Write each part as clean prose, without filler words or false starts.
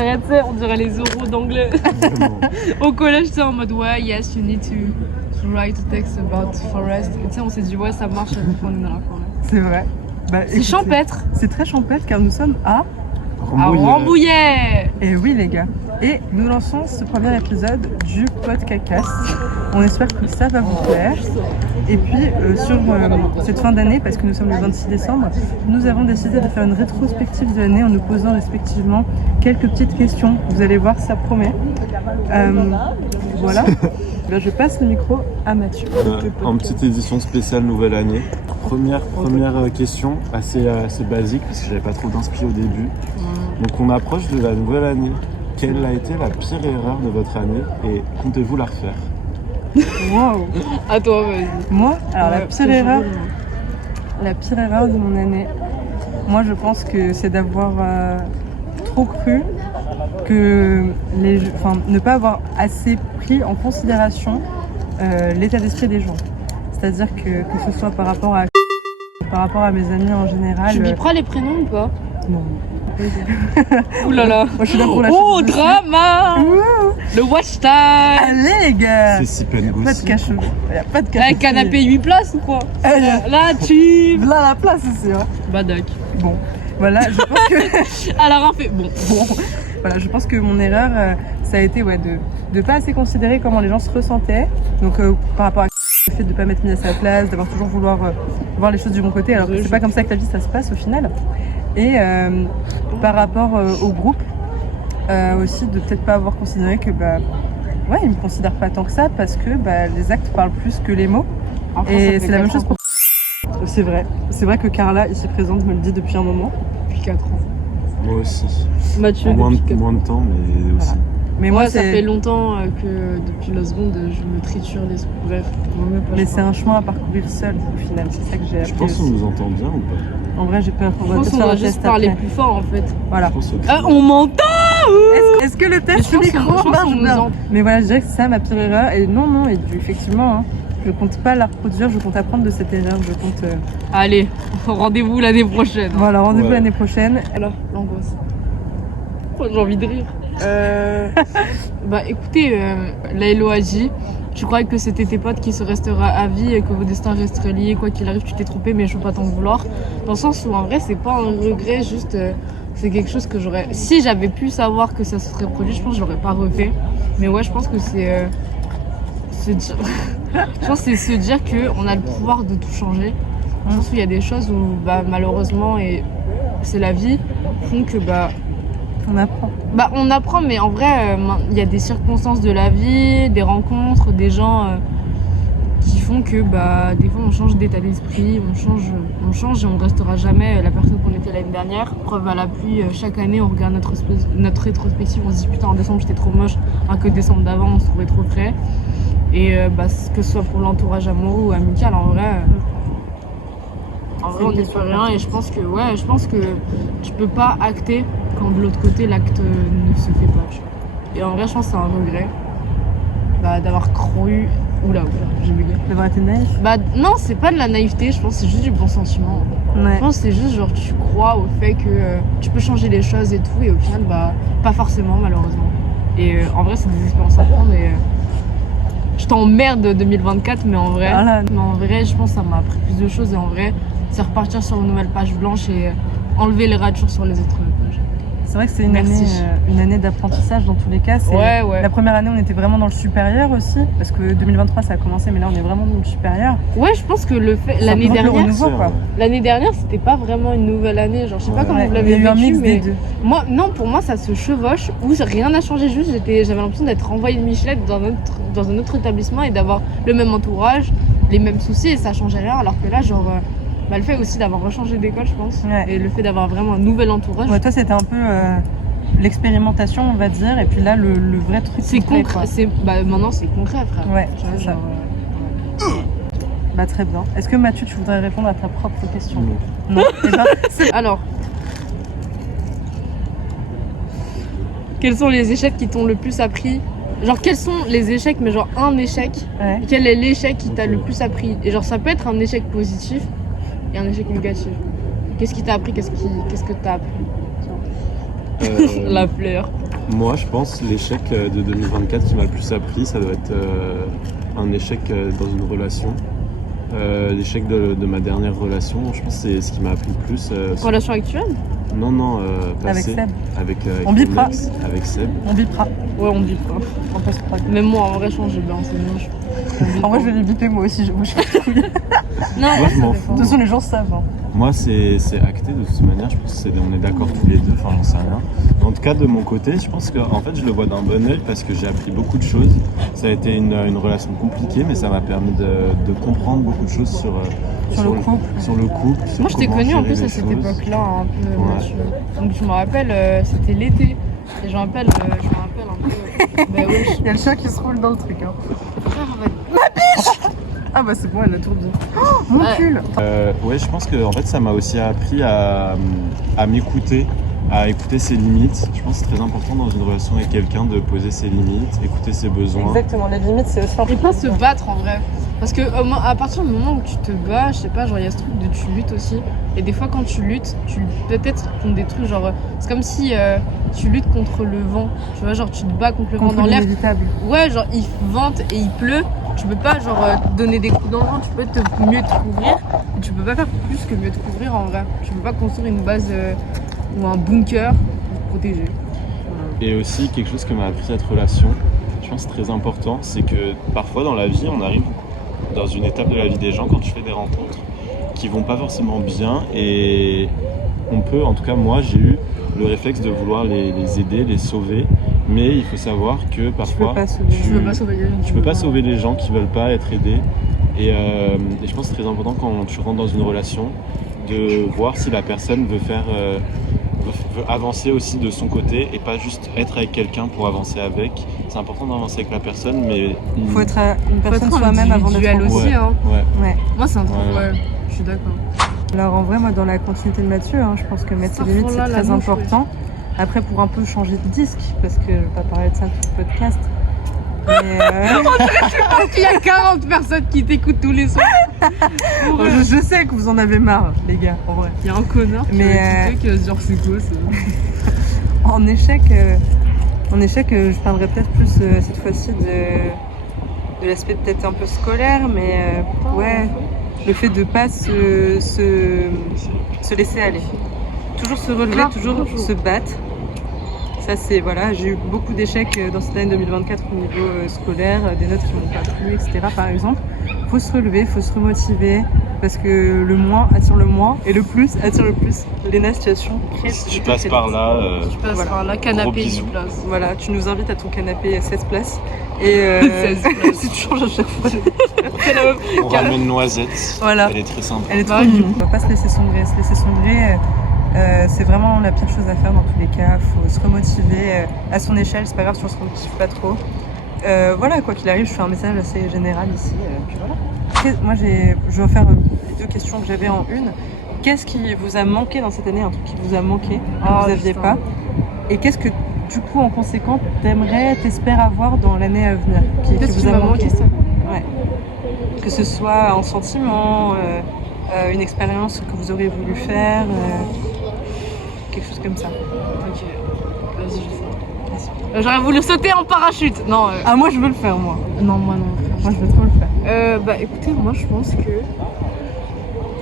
dirait, tu sais, on dirait les oraux d'anglais. Au collège, tu sais, en mode ouais, yes, you need to write a text about forest. Et tu sais, on s'est dit ouais, ça marche, on est dans la forêt. C'est vrai. Bah, C'est champêtre. C'est très champêtre car nous sommes à Rambouillet. Et oui les gars. Et nous lançons ce premier épisode du podcast. On espère que ça va vous plaire. Et puis sur cette fin d'année, parce que nous sommes le 26 décembre, nous avons décidé de faire une rétrospective de l'année en nous posant respectivement quelques petites questions. Vous allez voir, ça promet. Voilà. Là, je passe le micro à Mathieu. En petite édition spéciale nouvelle année. Première question, assez basique parce que j'avais pas trop d'inspi au début. Donc on approche de la nouvelle année. Quelle a été la pire erreur de votre année et comptez-vous la refaire? Wow. À toi, vas-y. Moi, alors la pire erreur de mon année, moi je pense que c'est d'avoir trop cru que ne pas avoir assez pris en considération l'état d'esprit des gens. C'est-à-dire que ce soit par rapport à mes amis en général. Tu biperas les prénoms ou pas? Non. Ouh là là. Moi je suis là pour la Oh, drama. Le watch time. Allez les gars. C'est si peine Pas de cachot. Pas de cachot. Canapé 8 places ou quoi? Là, tu... Là la place aussi. Hein. Badak. Bon, voilà, je pense que... À la rein fait... Bon. Voilà, je pense que mon erreur, ça a été de pas assez considérer comment les gens se ressentaient. Donc par rapport à le fait de ne pas m'être mis à sa place, d'avoir toujours vouloir voir les choses du bon côté, alors que c'est pas comme ça que la vie ça se passe au final. Et par rapport au groupe, aussi de peut-être pas avoir considéré que ils me considèrent pas tant que ça parce que les actes parlent plus que les mots. Enfin, et c'est la même chose pour... C'est vrai que Carla ici présente me le dit depuis un moment. Depuis 4 ans. Moi aussi. Mathieu, Moins de temps, mais aussi. Voilà. Mais moi, moi, ça fait longtemps que depuis la seconde, je me triture l'esprit. Bref, mais c'est un chemin à parcourir seul au final, c'est ça que j'ai appris. Je pense qu'on nous entend bien ou pas? En vrai, j'ai peur. Je pense qu'on doit juste parler plus fort en fait. Voilà. On m'entend. Est-ce que le test micro marche bien? Mais voilà, je dirais que c'est ça ma pire erreur. Et non, et effectivement, hein, je compte pas la reproduire, je compte apprendre de cette erreur. Je compte. Allez, rendez-vous l'année prochaine. Voilà, rendez-vous l'année prochaine. Alors, l'angoisse. Oh, j'ai envie de rire. Écoutez, Laëlo a dit, tu croyais que c'était tes potes qui se restera à vie et que vos destins resteraient liés, quoi qu'il arrive, tu t'es trompé, mais je peux pas t'en vouloir. Dans le sens où en vrai, c'est pas un regret, juste c'est quelque chose que j'aurais. Si j'avais pu savoir que ça se serait produit, je pense que je l'aurais pas refait. Mais ouais, je pense que c'est je pense que c'est se dire qu'on a le pouvoir de tout changer. Je pense qu'il y a des choses où malheureusement, et c'est la vie, font que on apprend. On apprend, mais en vrai, il y a des circonstances de la vie, des rencontres, des gens qui font que des fois on change d'état d'esprit, on change et on ne restera jamais la personne qu'on était l'année dernière. Preuve à l'appui, chaque année on regarde notre rétrospective, on se dit putain en décembre j'étais trop moche, alors que décembre d'avant on se trouvait trop frais. Et que ce soit pour l'entourage amoureux ou amical, en vrai on n'y fait rien. Et je pense que tu peux pas acter quand de l'autre côté l'acte ne se fait pas. Et en vrai je pense que c'est un regret d'avoir cru. Oula, j'ai bugué. D'avoir été naïf? Non, c'est pas de la naïveté, je pense que c'est juste du bon sentiment. Ouais. Je pense que c'est juste genre tu crois au fait que tu peux changer les choses et tout, et au final pas forcément malheureusement. Et en vrai c'est des expériences à prendre et je t'emmerde 2024, mais en vrai je pense que ça m'a appris plus de choses et en vrai c'est repartir sur une nouvelle page blanche et enlever les ratures sur les autres pages. C'est vrai que c'est une année d'apprentissage dans tous les cas. Ouais. La première année, on était vraiment dans le supérieur aussi, parce que 2023 ça a commencé, mais là on est vraiment dans le supérieur. Ouais, je pense que l'année dernière, c'était pas vraiment une nouvelle année. Genre, je sais pas comment vous l'avez vécu, mais pour moi, ça se chevauche où rien n'a changé. Juste, j'avais l'impression d'être renvoyée de Michelette dans un autre établissement et d'avoir le même entourage, les mêmes soucis et ça changeait rien. Alors que là, le fait aussi d'avoir rechangé d'école, je pense, et le fait d'avoir vraiment un nouvel entourage. Ouais, toi, c'était un peu l'expérimentation, on va dire, et puis là, le vrai truc. C'est concret. Maintenant, c'est concret, frère. Ouais, c'est ça. Très bien. Est-ce que Mathieu, tu voudrais répondre à ta propre question? Non. Alors, quels sont les échecs qui t'ont le plus appris? Genre, quels sont les échecs, mais genre un échec? Ouais. Quel est l'échec qui t'a le plus appris? Et genre, ça peut être un échec positif et un échec négatif. Qu'est-ce qui t'a appris? Qu'est-ce que t'as appris? La fleur. Moi, je pense l'échec de 2024 qui m'a le plus appris, ça doit être un échec dans une relation. L'échec de ma dernière relation, je pense que c'est ce qui m'a appris le plus. Relation actuelle? Non, Avec passé. Seb. Avec On mon bipera. ex, avec Seb. On bipera. Ouais, on dit pas. On passe pas. Même moi, en vrai, changer bien, c'est bien. En vrai, je vais les biper moi aussi. Je bouge. Non, Moi, je m'en De fous. toute façon, les gens savent. Hein. Moi, c'est acté de toute manière. Je pense on est d'accord tous les deux. Enfin, j'en sais rien. En tout cas, de mon côté, je pense que en fait, je le vois d'un bon œil parce que j'ai appris beaucoup de choses. Ça a été une relation compliquée, mais ça m'a permis de comprendre beaucoup de choses sur Sur le couple. Sur le couple. Sur moi, je t'ai comment connue en gérer plus les à cette choses. époque-là, un peu. Ouais. Mathieu. Donc, je me rappelle, c'était l'été. Et je me rappelle un peu. Bah oui, Il y a le chat qui se roule dans le truc. Hein. frère, en fait. Ah bah c'est bon, elle a tout dit. Oh, mon Ouais. cul. Ouais, je pense que en fait, ça m'a aussi appris à m'écouter, à écouter ses limites. Je pense que c'est très important dans une relation avec quelqu'un de poser ses limites, écouter ses besoins. Exactement, la limite c'est aussi Et pas se battre en vrai. Parce que à partir du moment où tu te bats, je sais pas, genre il y a ce truc de tu luttes aussi. Et des fois quand tu luttes, tu peut-être contre des trucs genre. C'est comme si tu luttes contre le vent. Tu vois, genre tu te bats contre le vent contre dans l'air. l'inévitable. Ouais, genre il vente et il pleut. Tu peux pas genre donner des coups dans le vent, tu peux mieux te couvrir. Et tu peux pas faire plus que mieux te couvrir en vrai. Tu peux pas construire une base ou un bunker pour te protéger. Et aussi, quelque chose que m'a appris cette relation, je pense que c'est très important, c'est que parfois dans la vie, on arrive dans une étape de la vie des gens quand tu fais des rencontres qui vont pas forcément bien et on peut, en tout cas moi, j'ai eu le réflexe de vouloir les aider, les sauver, mais il faut savoir que parfois pas sauver. Tu peux pas sauver les gens. tu peux pas sauver les gens qui veulent pas être aidés et je pense que c'est très important quand tu rentres dans une relation de voir si la personne veut faire veut avancer aussi de son côté et pas juste être avec quelqu'un pour avancer avec. C'est important d'avancer avec la personne, mais Il faut être une Faut personne être soi-même avant d'être individuel en couple. aussi. Hein. ouais. Ouais. Moi, c'est un truc, Ouais. ouais, je suis d'accord. Alors en vrai, moi dans la continuité de Mathieu, je pense que mettre ses limites c'est Là, la très mouche, important. Après pour un peu changer de disque, parce que je vais pas parler de ça tout le podcast. Mais Il y a 40 personnes qui t'écoutent tous les soirs. je sais que vous en avez marre, les gars, en vrai. Il y a un connard qui Mais, va écouter qui va se dire c'est quoi ça. En échec, je parlerai peut-être plus cette fois-ci de l'aspect peut-être un peu scolaire, mais ouais, le fait de pas se laisser aller. Toujours se relever, toujours se battre. Ça c'est, voilà, j'ai eu beaucoup d'échecs dans cette année 2024 au niveau scolaire, des notes qui m'ont pas plu, etc. par exemple. Faut se relever, faut se remotiver, parce que le moins attire le moins, et le plus attire le plus. Léna, situation très Si tu passes par là, Tu passes Voilà. par là, Gros canapé, bisous. 10 places. Voilà, tu nous invites à ton canapé à 16 places. Et 16 places. si tu changes à chaque fois. on ramène Noisette. Voilà. Elle est très sympa. Elle est trop Bah, mignonne. On va pas se laisser sombrer. Se laisser sombrer, c'est vraiment la pire chose à faire dans tous les cas. Faut se remotiver à son échelle. C'est pas grave si on se motive pas trop. Voilà, quoi qu'il arrive, je fais un message assez général ici. Puis voilà. Moi, je vais faire les deux questions que j'avais en une. Qu'est-ce qui vous a manqué dans cette année, un truc qui vous a manqué, que vous n'aviez putain. pas? Et qu'est-ce que, du coup, en conséquent, t'espères avoir dans l'année à venir, qui Qu'est-ce vous qui a m'a manqué? manqué ça? Ouais. Que ce soit en sentiment, une expérience que vous auriez voulu faire, quelque chose comme ça. Ok, vas-y, je fais. J'aurais voulu sauter en parachute. Non, Ah, moi, je veux le faire, moi. non, moi non. Moi, je veux trop le faire. Bah écoutez, moi je pense que.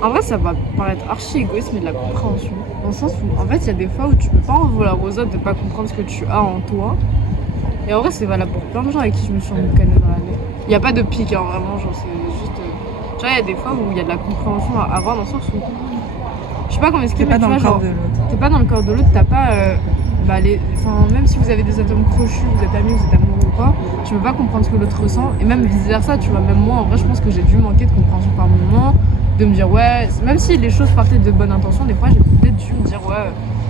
En vrai, ça va paraître archi égoïste, mais de la compréhension. Dans le sens où, en fait, il y a des fois où tu peux pas en vouloir aux autres de pas comprendre ce que tu as en toi. Et en vrai, c'est valable pour plein de gens avec qui je me suis rencontrée dans l'année. Il n'y a pas de pic, hein, vraiment, genre, c'est juste. Genre, il y a des fois où il y a de la compréhension à avoir dans le sens où. Je sais pas comment T'es expliquer, pas mais tu dans vois, le corps genre. de l'autre. T'es pas dans le corps de l'autre, t'as pas. Même si vous avez des atomes crochus, vous êtes amis, vous êtes amoureux ou quoi, tu peux pas comprendre ce que l'autre ressent. Et même vice versa, tu vois, même moi, en vrai, je pense que j'ai dû manquer de compréhension par moment, de me dire, ouais, même si les choses partaient de bonnes intentions, des fois, j'ai peut-être dû me dire, ouais,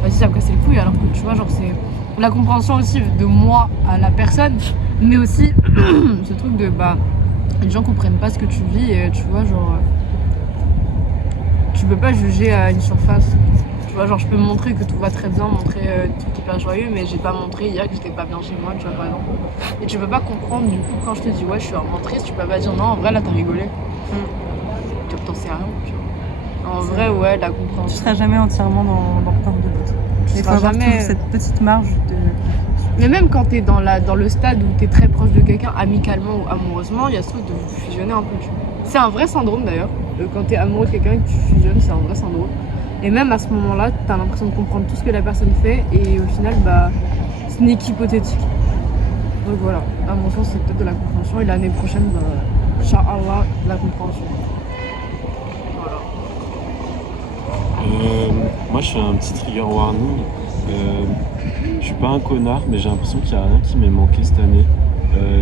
vas-y, ça me casse les couilles, alors que tu vois, genre, c'est la compréhension aussi de moi à la personne, mais aussi ce truc de, les gens comprennent pas ce que tu vis, et tu vois, genre, tu peux pas juger à une surface. Tu vois, genre je peux montrer que tout va très bien, montrer tout hyper joyeux, mais j'ai pas montré hier que j'étais pas bien chez moi, tu vois, par exemple. Et tu peux pas comprendre, du coup, quand je te dis ouais, je suis vraiment triste, tu peux pas dire non, en vrai là t'as rigolé. T'en sais rien, tu vois. En vrai, ouais, la Tu compréhension. seras jamais entièrement dans le corps de l'autre. Tu Il faut seras avoir jamais. toujours cette petite marge de. Mais même quand t'es dans le stade où t'es très proche de quelqu'un, amicalement ou amoureusement, il y a ce truc de vous fusionner un peu. C'est un vrai syndrome d'ailleurs. Quand t'es amoureux de quelqu'un et que tu fusionnes, c'est un vrai syndrome. Et même à ce moment-là, t'as l'impression de comprendre tout ce que la personne fait et au final, bah, ce n'est qu'hypothétique. Donc voilà, à mon sens, c'est peut-être de la compréhension et l'année prochaine, bah, Inch'Allah, la compréhension. Voilà. Moi, je fais un petit trigger warning. Je suis pas un connard, mais j'ai l'impression qu'il y a rien qui m'est manqué cette année.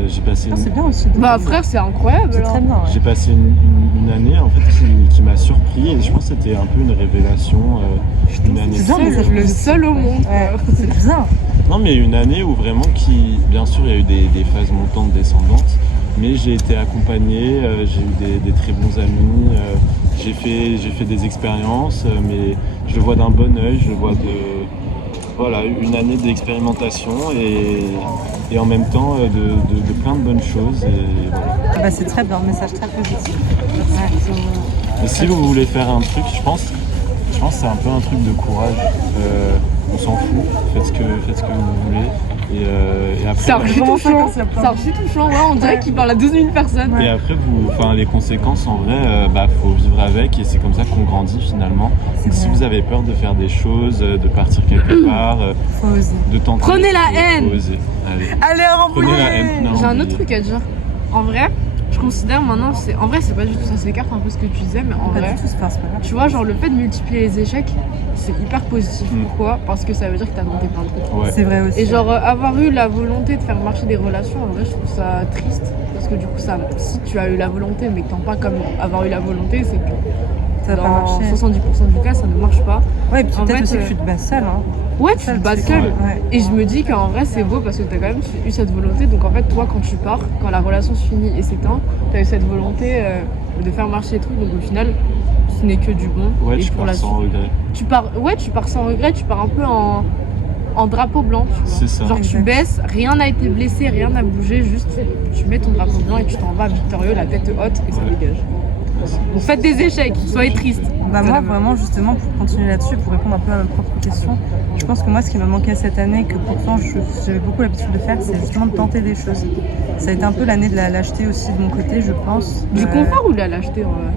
J'ai passé C'est bien aussi. Bah frère, c'est incroyable. C'est très bien. Ouais. J'ai passé une année en fait qui m'a surpris et je pense que c'était un peu une révélation. Une année. C'est bien, le seul au monde. Ouais, c'est bien. Non, mais une année où vraiment bien sûr, il y a eu des phases montantes, descendantes, mais j'ai été accompagné, j'ai eu des très bons amis, j'ai fait des expériences, mais je le vois d'un bon œil, je le vois voilà, une année d'expérimentation et en même temps de plein de bonnes choses. Et voilà. Ah bah, c'est très bien, un message très positif. Ouais. Et si vous voulez faire un truc, je pense que c'est un peu un truc de courage. On s'en fout, faites ce que vous voulez. Et après, C'est archi touchant. C'est archi touchant. Ouais, on dirait qu'il parle à 12 000 personnes. Et après, les conséquences, en vrai, faut vivre avec et c'est comme ça qu'on grandit finalement. Donc, si vous avez peur de faire des choses, de partir quelque part, faut oser. de tenter. Prenez la haine. Faut oser. Allez, Prenez la haine. J'ai un autre truc à dire. En vrai, je considère maintenant, en vrai, c'est pas du tout ça, s'écarte un peu ce que tu disais, mais en Pas vrai, du tout, c'est pas grave. tu vois, genre le fait de multiplier les échecs, c'est hyper positif. Pourquoi ? Parce que ça veut dire que t'as tenté plein de trucs. Ouais. C'est vrai aussi. Et genre avoir eu la volonté de faire marcher des relations, en vrai, je trouve ça triste. Parce que du coup, si tu as eu la volonté, mais que t'en pas comme avoir eu la volonté, c'est que ça va pas dans marcher. 70% du cas, ça ne marche pas. Ouais, et puis En peut-être fait, aussi que tu te bats seul. Hein. Ouais, tu te bats seul. Ouais. Et je me dis qu'en vrai, c'est beau parce que t'as quand même eu cette volonté. Donc en fait, toi, quand tu pars, quand la relation se finit et s'éteint, t'as eu cette volonté de faire marcher les trucs. Donc au final, ce n'est que du bon. Ouais, et tu pars sans regret. Tu pars sans regret, tu pars un peu en drapeau blanc. Tu vois. C'est ça. Genre tu baisses, rien n'a été blessé, rien n'a bougé, juste tu mets ton drapeau blanc et tu t'en vas victorieux, la tête haute et ça dégage. Donc faites des échecs, soyez tristes. Bah moi vraiment justement pour continuer là-dessus, pour répondre un peu à ma propre question, je pense que moi ce qui m'a manqué cette année, que pourtant j'avais beaucoup l'habitude de faire, c'est justement de tenter des choses. Ça a été un peu l'année de la lâcheté aussi de mon côté, je pense. Du confort ou de la lâcheté en vrai ?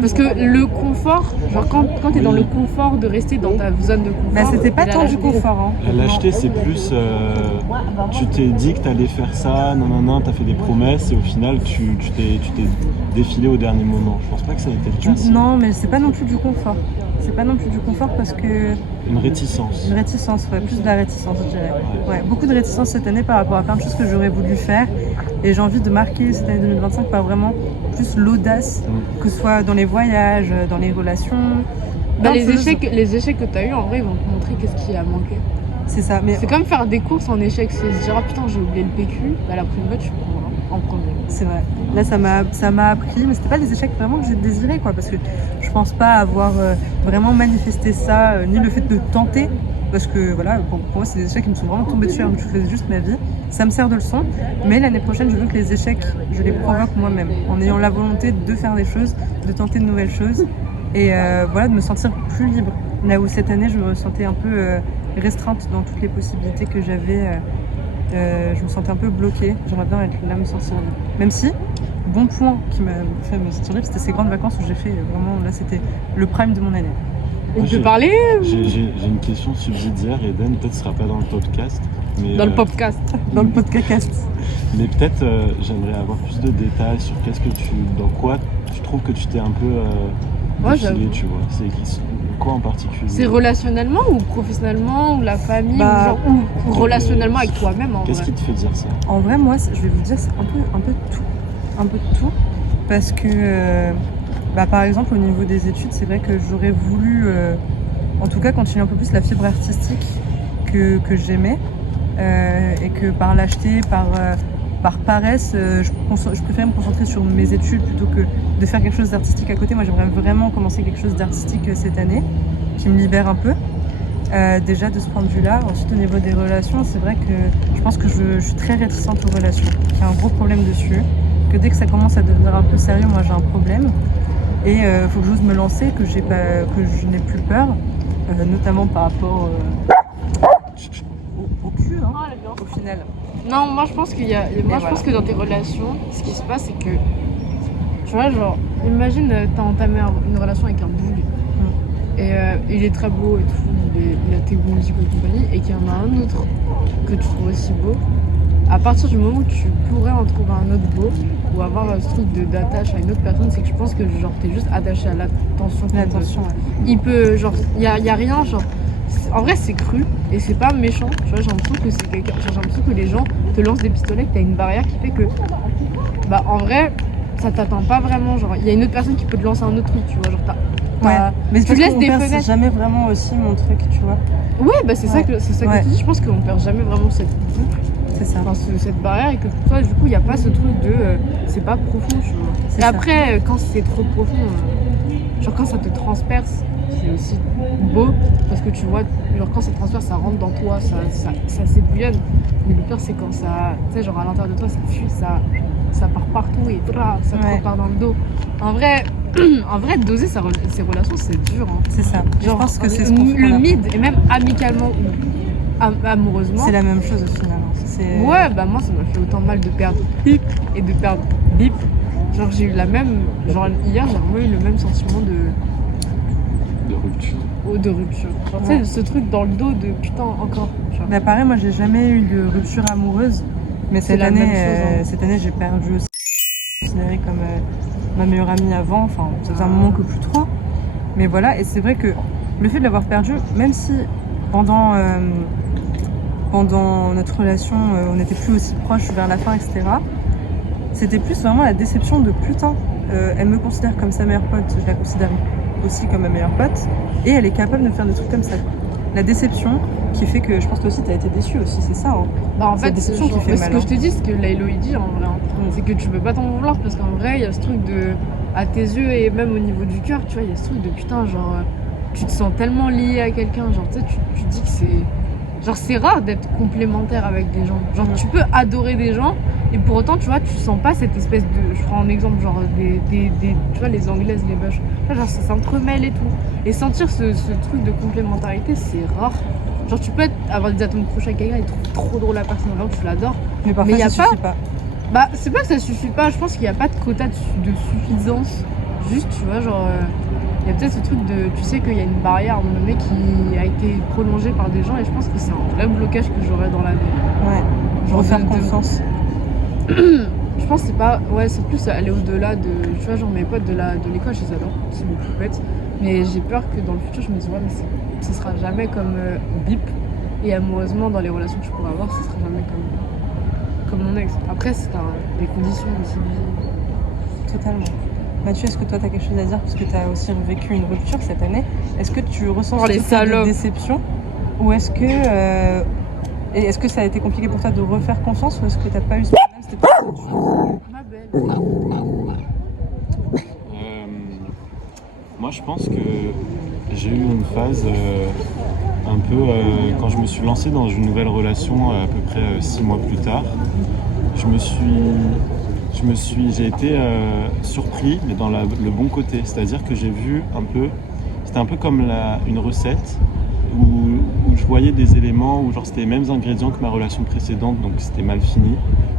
Parce que le confort, genre quand t'es dans le confort de rester dans ta zone de confort. Bah c'était pas tant du confort. Hein. La lâcheté c'est plus, tu t'es dit que t'allais faire ça, non, t'as fait des promesses et au final tu t'es défilé au dernier moment. Je pense pas que ça a été le cas. Non mais c'est pas non plus du confort. C'est pas non plus du confort parce que... Une réticence. Une réticence, ouais, plus de la réticence je dirais. Ouais, beaucoup de réticence cette année par rapport à plein de choses que j'aurais voulu faire. Et j'ai envie de marquer cette année 2025 par vraiment plus l'audace, que ce soit dans les voyages, dans les relations. Bah, les échecs que tu as eu en vrai, ils vont te montrer qu'est-ce qui a manqué. C'est ça. Mais c'est comme faire des courses en échec. C'est se dire, ah putain, j'ai oublié le PQ. Bah, la prochaine fois, tu prends en premier. C'est vrai. Là, ça m'a appris, mais c'était pas des échecs vraiment que j'ai désiré, quoi. Parce que je pense pas avoir vraiment manifesté ça, ni le fait de tenter. Parce que voilà, pour moi, c'est des échecs qui me sont vraiment tombés dessus, alors que je faisais juste ma vie. Ça me sert de leçon. Mais l'année prochaine, je veux que les échecs, je les provoque moi-même. En ayant la volonté de faire des choses, de tenter de nouvelles choses. Et voilà, de me sentir plus libre. Là où cette année, je me sentais un peu restreinte dans toutes les possibilités que j'avais. Je me sentais un peu bloquée. J'aimerais bien être là, me sentir libre. Même si, bon point qui m'a fait me sentir libre, c'était ces grandes vacances où j'ai fait vraiment, là c'était le prime de mon année. On peut parler J'ai une question subsidiaire, Eden, peut-être ce sera pas dans le podcast. Mais, dans le podcast. Dans le podcast. Mais peut-être j'aimerais avoir plus de détails sur dans quoi tu trouves que tu t'es un peu défilé, tu vois. C'est quoi en particulier? C'est relationnellement ou professionnellement ou la famille ou relationnellement avec toi-même en vrai. Qu'est-ce qui te fait dire ça? En vrai, moi, je vais vous dire, c'est un peu tout. Un peu de tout. Parce que, par exemple, au niveau des études, c'est vrai que j'aurais voulu, en tout cas, continuer un peu plus la fibre artistique que j'aimais. Et que par lâcheté, par paresse, je préfère me concentrer sur mes études plutôt que de faire quelque chose d'artistique à côté. Moi, j'aimerais vraiment commencer quelque chose d'artistique cette année, qui me libère un peu. Déjà de ce point de vue-là. Ensuite, au niveau des relations, c'est vrai que je pense que je suis très réticente aux relations. J'ai un gros problème dessus. Que dès que ça commence à devenir un peu sérieux, moi j'ai un problème. Et il faut que j'ose me lancer, que je n'ai plus peur, notamment par rapport au cul. hein, Ah, elle est bien. au final. Non, moi je pense qu'il y a. Moi je pense que dans tes relations, ce qui se passe, c'est que. Tu vois, genre, imagine, t'as entamé une relation avec un boug. Et il est très beau et tout, il a tes goûts musicaux et compagnie, et qu'il y en a un autre que tu trouves aussi beau. À partir du moment où tu pourrais en trouver un autre beau, ou avoir ce truc d'attache à une autre personne, c'est que je pense que genre t'es juste attaché à l'attention. L'attention, ouais. Il peut, genre, y a rien, genre. En vrai, c'est cru et c'est pas méchant. Tu vois, j'ai l'impression que c'est quelqu'un. J'ai l'impression que les gens te lancent des pistolets, que t'as une barrière qui fait que. Bah, en vrai, ça t'attend pas vraiment. Genre, il y a une autre personne qui peut te lancer un autre truc, tu vois. Genre, Ouais. Mais c'est tu parce laisses qu'on des perce fenêtres. jamais vraiment aussi mon truc, tu vois. Ouais, bah, c'est ça Ouais. que Ouais. je dis. Je pense qu'on perd jamais vraiment cette boucle, C'est ça. enfin, cette barrière, et que pour toi, du coup, il n'y a pas ce truc de. C'est pas profond, tu vois. C'est Et ça. après, quand c'est trop profond, genre quand ça te transperce, c'est aussi beau parce que tu vois, genre quand ça te transperce, ça rentre dans toi, ça s'ébouillonne. Mais le pire, c'est quand ça, tu sais, genre à l'intérieur de toi, ça fuit, ça part partout et ça te Ouais. repart dans le dos. En vrai, doser ces relations, c'est dur. Hein. C'est ça. Je Genre, pense que c'est ce qu'on fait. le mid, et même amicalement ou amoureusement. C'est la même chose au final. Hein. C'est... Ouais, bah moi ça m'a fait autant mal de perdre Hip et de perdre Bip. Genre j'ai eu la même. Genre hier j'ai vraiment eu le même sentiment De rupture. de rupture. Genre tu Ouais. sais, ce truc dans le dos de putain encore. Genre. Bah pareil, moi j'ai jamais eu de rupture amoureuse, mais C'est la même chose, hein. cette année j'ai perdu aussi, considérée comme ma meilleure amie avant, enfin ça faisait un moment que plus trop, mais voilà, et c'est vrai que le fait de l'avoir perdu, même si pendant notre relation on n'était plus aussi proches vers la fin, etc., c'était plus vraiment la déception de putain, elle me considère comme sa meilleure pote, je la considère aussi comme ma meilleure pote, et elle est capable de faire des trucs comme ça. La déception qui fait que je pense que toi aussi t'as été déçue aussi, c'est ça. Hein. Bah en C'est la fait, déception qui fait mais ce mal, que hein. je te dis, ce que Laylo il dit en vrai, hein, c'est que tu peux pas t'en vouloir parce qu'en vrai, il y a ce truc de. À tes yeux et même au niveau du cœur, tu vois, il y a ce truc de putain, genre. Tu te sens tellement lié à quelqu'un, genre, tu sais, tu dis que c'est. Genre, c'est rare d'être complémentaire avec des gens. Genre, tu peux adorer des gens et pour autant, tu vois, tu sens pas cette espèce de. Je prends un exemple, genre, tu vois, les anglaises, les bush. Tu vois, genre, ça s'entremêle et tout. Et sentir ce truc de complémentarité, c'est rare. Genre, tu peux avoir des atomes crochés avec quelqu'un et trouver trop drôle la personne, vraiment, tu l'adores. Mais parfois Mais y a ça suffit pas. Bah, c'est pas que ça suffit pas, je pense qu'il n'y a pas de quota de suffisance. Juste, tu vois, genre, il y a peut-être ce truc de. Tu sais qu'il y a une barrière à un moment donné qui a été prolongée par des gens et je pense que c'est un vrai blocage que j'aurais dans la vie. Ouais. Genre Refaire de- confiance. Je pense que c'est pas. Ouais, c'est plus aller au-delà de. Tu vois, genre mes potes de l'école, je les adore, c'est beaucoup bête. Mais j'ai peur que dans le futur, je me dise, ouais, mais ce sera jamais comme Bip. Et amoureusement, dans les relations que je pourrais avoir, ce sera jamais comme mon ex. Après, c'est des conditions aussi de vie. Totalement. Mathieu, est-ce que toi, tu as quelque chose à dire parce que tu as aussi vécu une rupture cette année? Est-ce que tu ressens Oh, les ce truc de salopes. déception? Ou est-ce que... Et est-ce que ça a été compliqué pour toi de refaire confiance ou est-ce que tu n'as pas eu ce problème? C'était pas autre chose. Ma belle. Moi, je pense que j'ai eu une phase un peu quand je me suis lancé dans une nouvelle relation à peu près 6 mois plus tard. J'ai été surpris, mais dans le bon côté. C'est-à-dire que j'ai vu un peu, c'était un peu comme une recette où je voyais des éléments où genre c'était les mêmes ingrédients que ma relation précédente, donc c'était mal fini,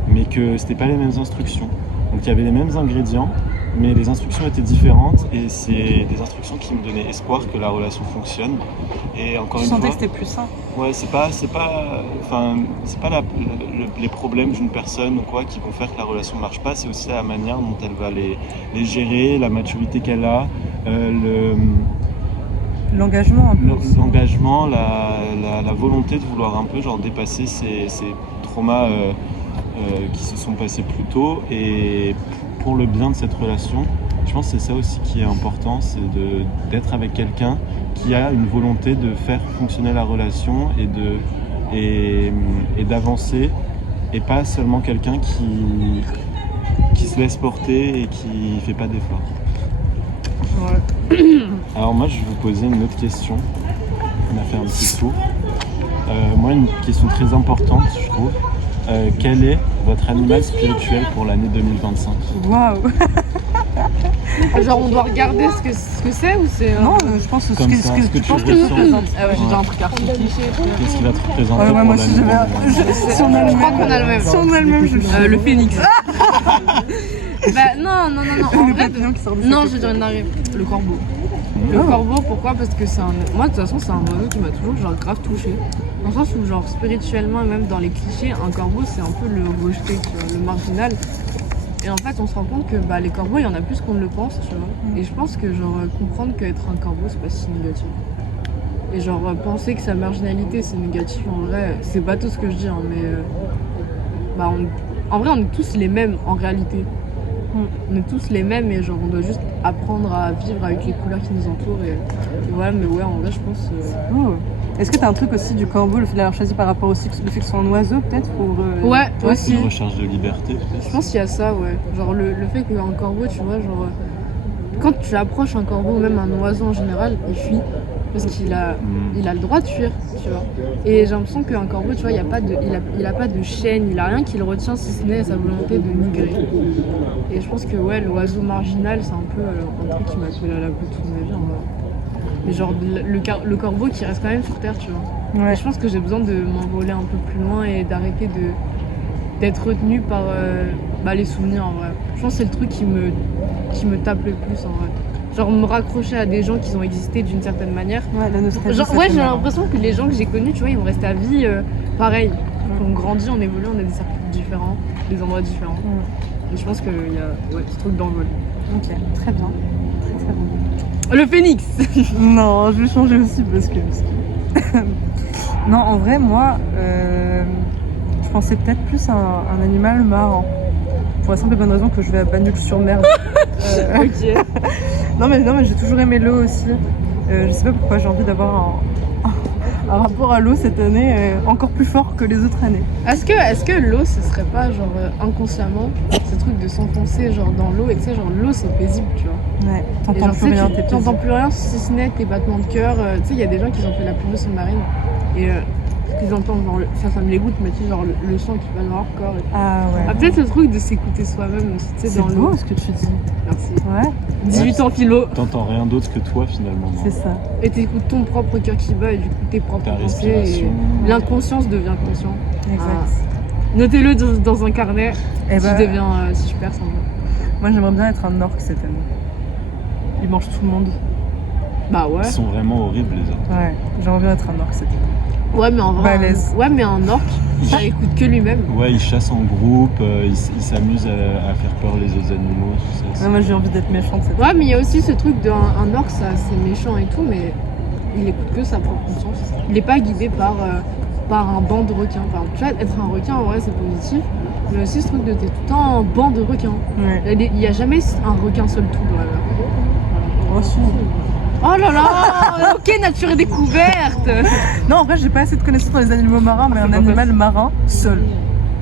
mais que c'était pas les mêmes instructions. Donc il y avait les mêmes ingrédients, mais les instructions étaient différentes et c'est des instructions qui me donnaient espoir que la relation fonctionne. Et encore Tu une sentais fois, que c'était plus sain? ouais, c'est pas les problèmes d'une personne ou quoi qui vont faire que la relation marche pas, c'est aussi la manière dont elle va les gérer, la maturité qu'elle a, L'engagement un peu. aussi. l'engagement, la volonté de vouloir un peu genre dépasser ces traumas qui se sont passés plus tôt, et pour le bien de cette relation, je pense que c'est ça aussi qui est important, c'est d'être avec quelqu'un qui a une volonté de faire fonctionner la relation et d'avancer, et pas seulement quelqu'un qui se laisse porter et qui fait pas d'efforts. Ouais. Alors moi, je vais vous poser une autre question. On a fait un petit tour. Moi, une question très importante, je trouve. Quel est votre animal spirituel pour l'année 2025? Waouh! Genre, on doit regarder ce que c'est ou c'est. Non, je pense Comme ça, ce que je pense tu que ça ressens. représente. Ah ouais, j'ai déjà un truc archi cliché. Qu'est-ce qui va te représenter Ouais, pour moi la aussi, nouvelle année si on a le Je crois même. qu'on a le même. Si on a le même, je le Le phénix. Bah non. En vrai, papillon qui sort de non, sa je dirais une dinguerie. Le corbeau. Mmh. Le corbeau, pourquoi? Parce que c'est un. Moi, de toute façon, c'est un oiseau qui m'a toujours genre grave touché. Dans le sens où, genre, spirituellement et même dans les clichés, un corbeau, c'est un peu le rejeté, tu vois, le marginal. Et en fait, on se rend compte que les corbeaux, il y en a plus qu'on ne le pense, tu vois. Et je pense que, genre, comprendre qu'être un corbeau, c'est pas si négatif. Et genre, penser que sa marginalité, c'est négatif, en vrai, c'est bateau ce que je dis, hein, mais. En vrai, on est tous les mêmes, en réalité. On est tous les mêmes et genre on doit juste apprendre à vivre avec les couleurs qui nous entourent et voilà, mais ouais, en vrai je pense Est-ce que t'as un truc aussi du corbeau, le fait de l'avoir choisi par rapport aussi le fait que ce soit un oiseau peut-être pour ouais, aussi. Une recherche de liberté, peut-être. Je pense qu'il y a ça, ouais. Genre le fait qu'un corbeau, tu vois, genre quand tu approches un corbeau ou même un oiseau en général, il fuit parce qu'il a le droit de fuir, tu vois. Et j'ai l'impression qu'un corbeau, tu vois, il a pas de chaîne, il a rien qui le retient si ce n'est sa volonté de migrer. Et je pense que ouais, l'oiseau marginal, c'est un peu un truc qui m'a collé à la peau toute ma vie en vrai. Mais genre le corbeau qui reste quand même sur terre, tu vois. Ouais. Et je pense que j'ai besoin de m'envoler un peu plus loin et d'arrêter d'être retenu par les souvenirs en vrai. Je pense que c'est le truc qui me tape le plus en vrai. Genre me raccrocher à des gens qui ont existé d'une certaine manière. Ouais, la nostalgie. Genre, ça ouais, fait j'ai mal. l'impression que les gens que j'ai connus, tu vois, ils vont rester à vie pareil. On grandit, on évolue, on a des cercles différents, des endroits différents. Et je pense qu'il y a ce truc d'envol. Ok, très bien. Très bien. Le phénix. Non, je vais changer aussi parce que. Non, en vrai, moi, je pensais peut-être plus à un animal marin. Pour la simple et bonne raison que je vais à Bagnols-sur-Mer. Ok. Non, mais j'ai toujours aimé l'eau aussi. Je sais pas pourquoi j'ai envie d'avoir un rapport à l'eau cette année encore plus fort que les autres années. Est-ce que l'eau, ce serait pas genre inconsciemment ce truc de s'enfoncer genre dans l'eau et tu sais, genre l'eau c'est paisible, tu vois. Ouais, Et t'entends genre, plus tu sais, rien, tu t'es t'entends paisible. plus rien si ce n'est tes battements de cœur. Tu sais, il y a des gens qui ont fait la plongée sous-marine et ils entendent genre ça me dégoûte, mais tu sais, genre le sang qui va dans leur corps. Ah ouais. Peut-être le truc de s'écouter soi-même aussi, tu sais, C'est dans l'eau. beau ce que tu dis. Merci. Ouais, 18 ans philo. T'entends rien d'autre que toi finalement. non c'est ça. Et t'écoutes ton propre cœur qui bat et du coup tes propres Ta pensées. respiration. Et l'inconscience devient conscient. Exact. Notez-le dans un carnet. Et Si bah, je deviens, si je perds, ça me va. moi j'aimerais bien être un orque cette année. Ils mangent tout le monde. Bah ouais. Ils sont vraiment horribles les autres. Ouais, j'aimerais bien être un orque cette année. Ouais, mais en vrai. Balèze. Ouais, mais un orque, ça écoute que lui-même. Ouais, ils chassent en groupe, ils s'amusent à faire peur les autres animaux, tout ça. Ouais, moi j'ai envie d'être méchante cette année. Ouais, mais il y a aussi ce truc d'un orque, ça c'est méchant et tout, mais il écoute que sa propre conscience. Il est pas guidé par un banc de requins. Enfin, tu vois, être un requin en vrai c'est positif, mais aussi ce truc de t'es tout le temps un banc de requins. Ouais. Il y a jamais un requin seul tout dans la mer. Oh, si. Oh là là. Ok, nature et découverte. Non, en vrai, j'ai pas assez de connaissances dans les animaux marins, mais un animal marin seul.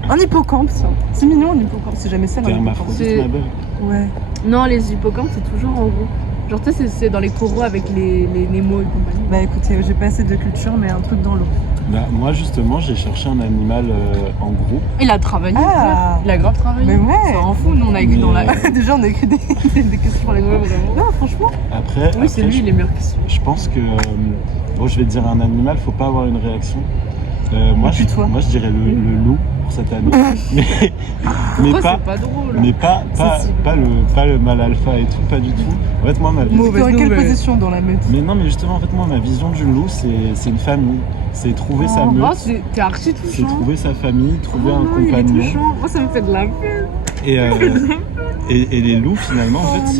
Un hippocampe, tiens. C'est mignon, un hippocampe. C'est jamais ça, un T'es hippocampe. hermaphrodite, C'est- ma belle. Ouais. Non, les hippocampes c'est toujours en groupe. Genre tu sais, c'est dans les coraux avec les Nemo et compagnie. Bah écoutez, j'ai pas assez de culture, mais un truc dans l'eau. Bah, moi justement, j'ai cherché un animal en groupe. Il a travaillé. Ah. Il a grave travaillé. Mais ouais. Ça en fout, nous on a écrit dans la. Déjà, on a écrit des questions pour les Ouais, groupes. vraiment. Non, franchement. Après, Oui, c'est lui, il est meilleur questions. je pense que bon, je vais te dire un animal, faut pas avoir une réaction. Moi, Et puis toi moi, je dirais le loup pour cette année, mais Pourquoi pas. c'est pas drôle? Mais pas le mâle alpha et tout, pas du tout. En fait, moi, ma vision. Mauvaise quelle nouvelle. position dans la meute? Mais non, mais justement, en fait, moi, ma vision du loup, c'est une famille. C'est trouver sa Oh, meute, t'es archi c'est touchant. trouver sa famille, trouver Oh un non, il est compagnon. touchant. Moi ça me fait de la peine. Et les loups, finalement, en fait,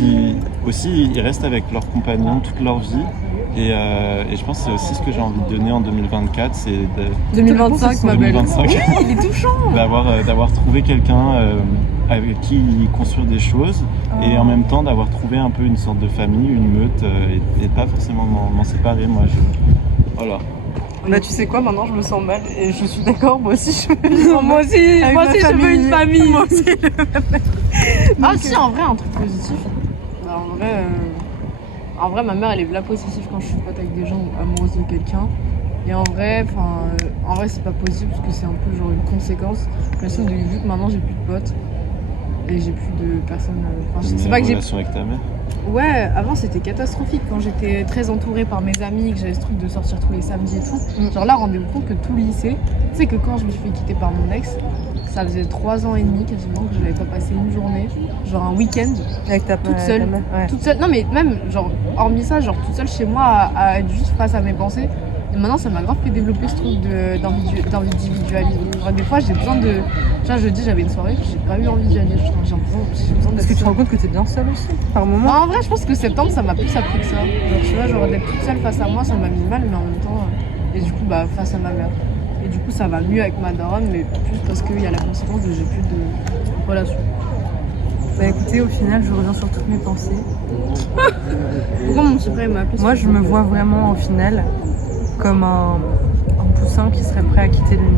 ils restent avec leurs compagnons toute leur vie. Et je pense que c'est aussi ce que j'ai envie de donner en 2024, c'est 2025, ma belle. 2025. Oui, il est touchant. d'avoir trouvé quelqu'un avec qui construire des choses et en même temps d'avoir trouvé un peu une sorte de famille, une meute et pas forcément m'en séparer. Voilà. Bah tu sais quoi, maintenant je me sens mal et je suis d'accord, moi aussi je veux vivre en Moi mode- aussi, avec moi ma aussi je veux famille. une famille. Moi aussi, je veux ma famille. Ah Donc, si, en vrai, un truc positif. Bah, en vrai, ma mère, elle est là positive quand je suis pote avec des gens ou amoureuse de quelqu'un. Et en vrai, c'est pas possible parce que c'est un peu genre une conséquence. J'ai l'impression vu que maintenant j'ai plus de potes, Et j'ai plus de personnes. Enfin, Une c'est pas que j'ai. relation avec ta mère. Ouais, avant c'était catastrophique quand j'étais très entourée par mes amis, que j'avais ce truc de sortir tous les samedis et tout. Genre là, rendez-vous compte que tout le lycée, tu sais que quand je me suis fait quitter par mon ex, ça faisait 3 ans et demi quasiment que je n'avais pas passé une journée, genre un week-end, Avec ta toute seule. Ouais. Toute seule. Non mais même, genre, hormis ça, genre toute seule chez moi à être juste face à mes pensées. Et maintenant, ça m'a grave fait développer ce truc d'individualisme. Genre, des fois, j'ai besoin de. Genre, jeudi, j'avais une soirée, j'ai pas eu envie d'y aller. J'ai besoin Parce d'être que tu te seule. rends compte que t'es bien seule aussi, par moment. Bah, en vrai, je pense que septembre, ça m'a plus appris que ça. Genre, tu vois, genre d'être toute seule face à moi, ça m'a mis mal, mais en même temps. Et du coup, bah, face à ma mère. Et du coup, ça va mieux avec ma daronne, mais plus parce qu'il y a la conséquence de j'ai plus de relation. Bah écoutez, au final, je reviens sur toutes mes pensées. Pourquoi mon petit frère m'a appelé? Moi, je me vois vraiment, au final, comme un poussin qui serait prêt à quitter le nid.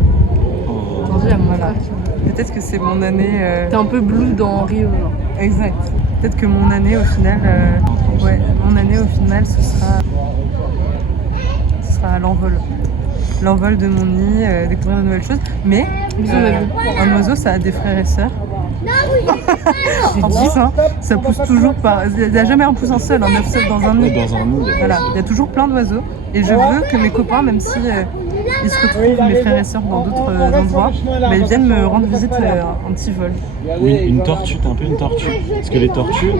Dans vie, à mon Voilà. frère, tu vois. Peut-être que c'est mon année... T'es un peu blue dans Rio, genre. Exact. Peut-être que mon année, au final... Ouais, mon année, au final, ce sera l'envol. L'envol de mon nid, découvrir de nouvelles choses. Mais Bisous, mamie. un oiseau, ça a des frères et sœurs. Un poussin, ça pousse toujours par... Il n'y a jamais un poussin seul, un œuf seul dans un nid. Dans un nid. Voilà, il y a toujours plein d'oiseaux. Et je veux que mes copains, même si ils se retrouvent, mes frères et sœurs, dans d'autres endroits, bah, ils viennent me rendre visite un petit vol. Oui, une tortue, t'es un peu une tortue. Parce que les tortues,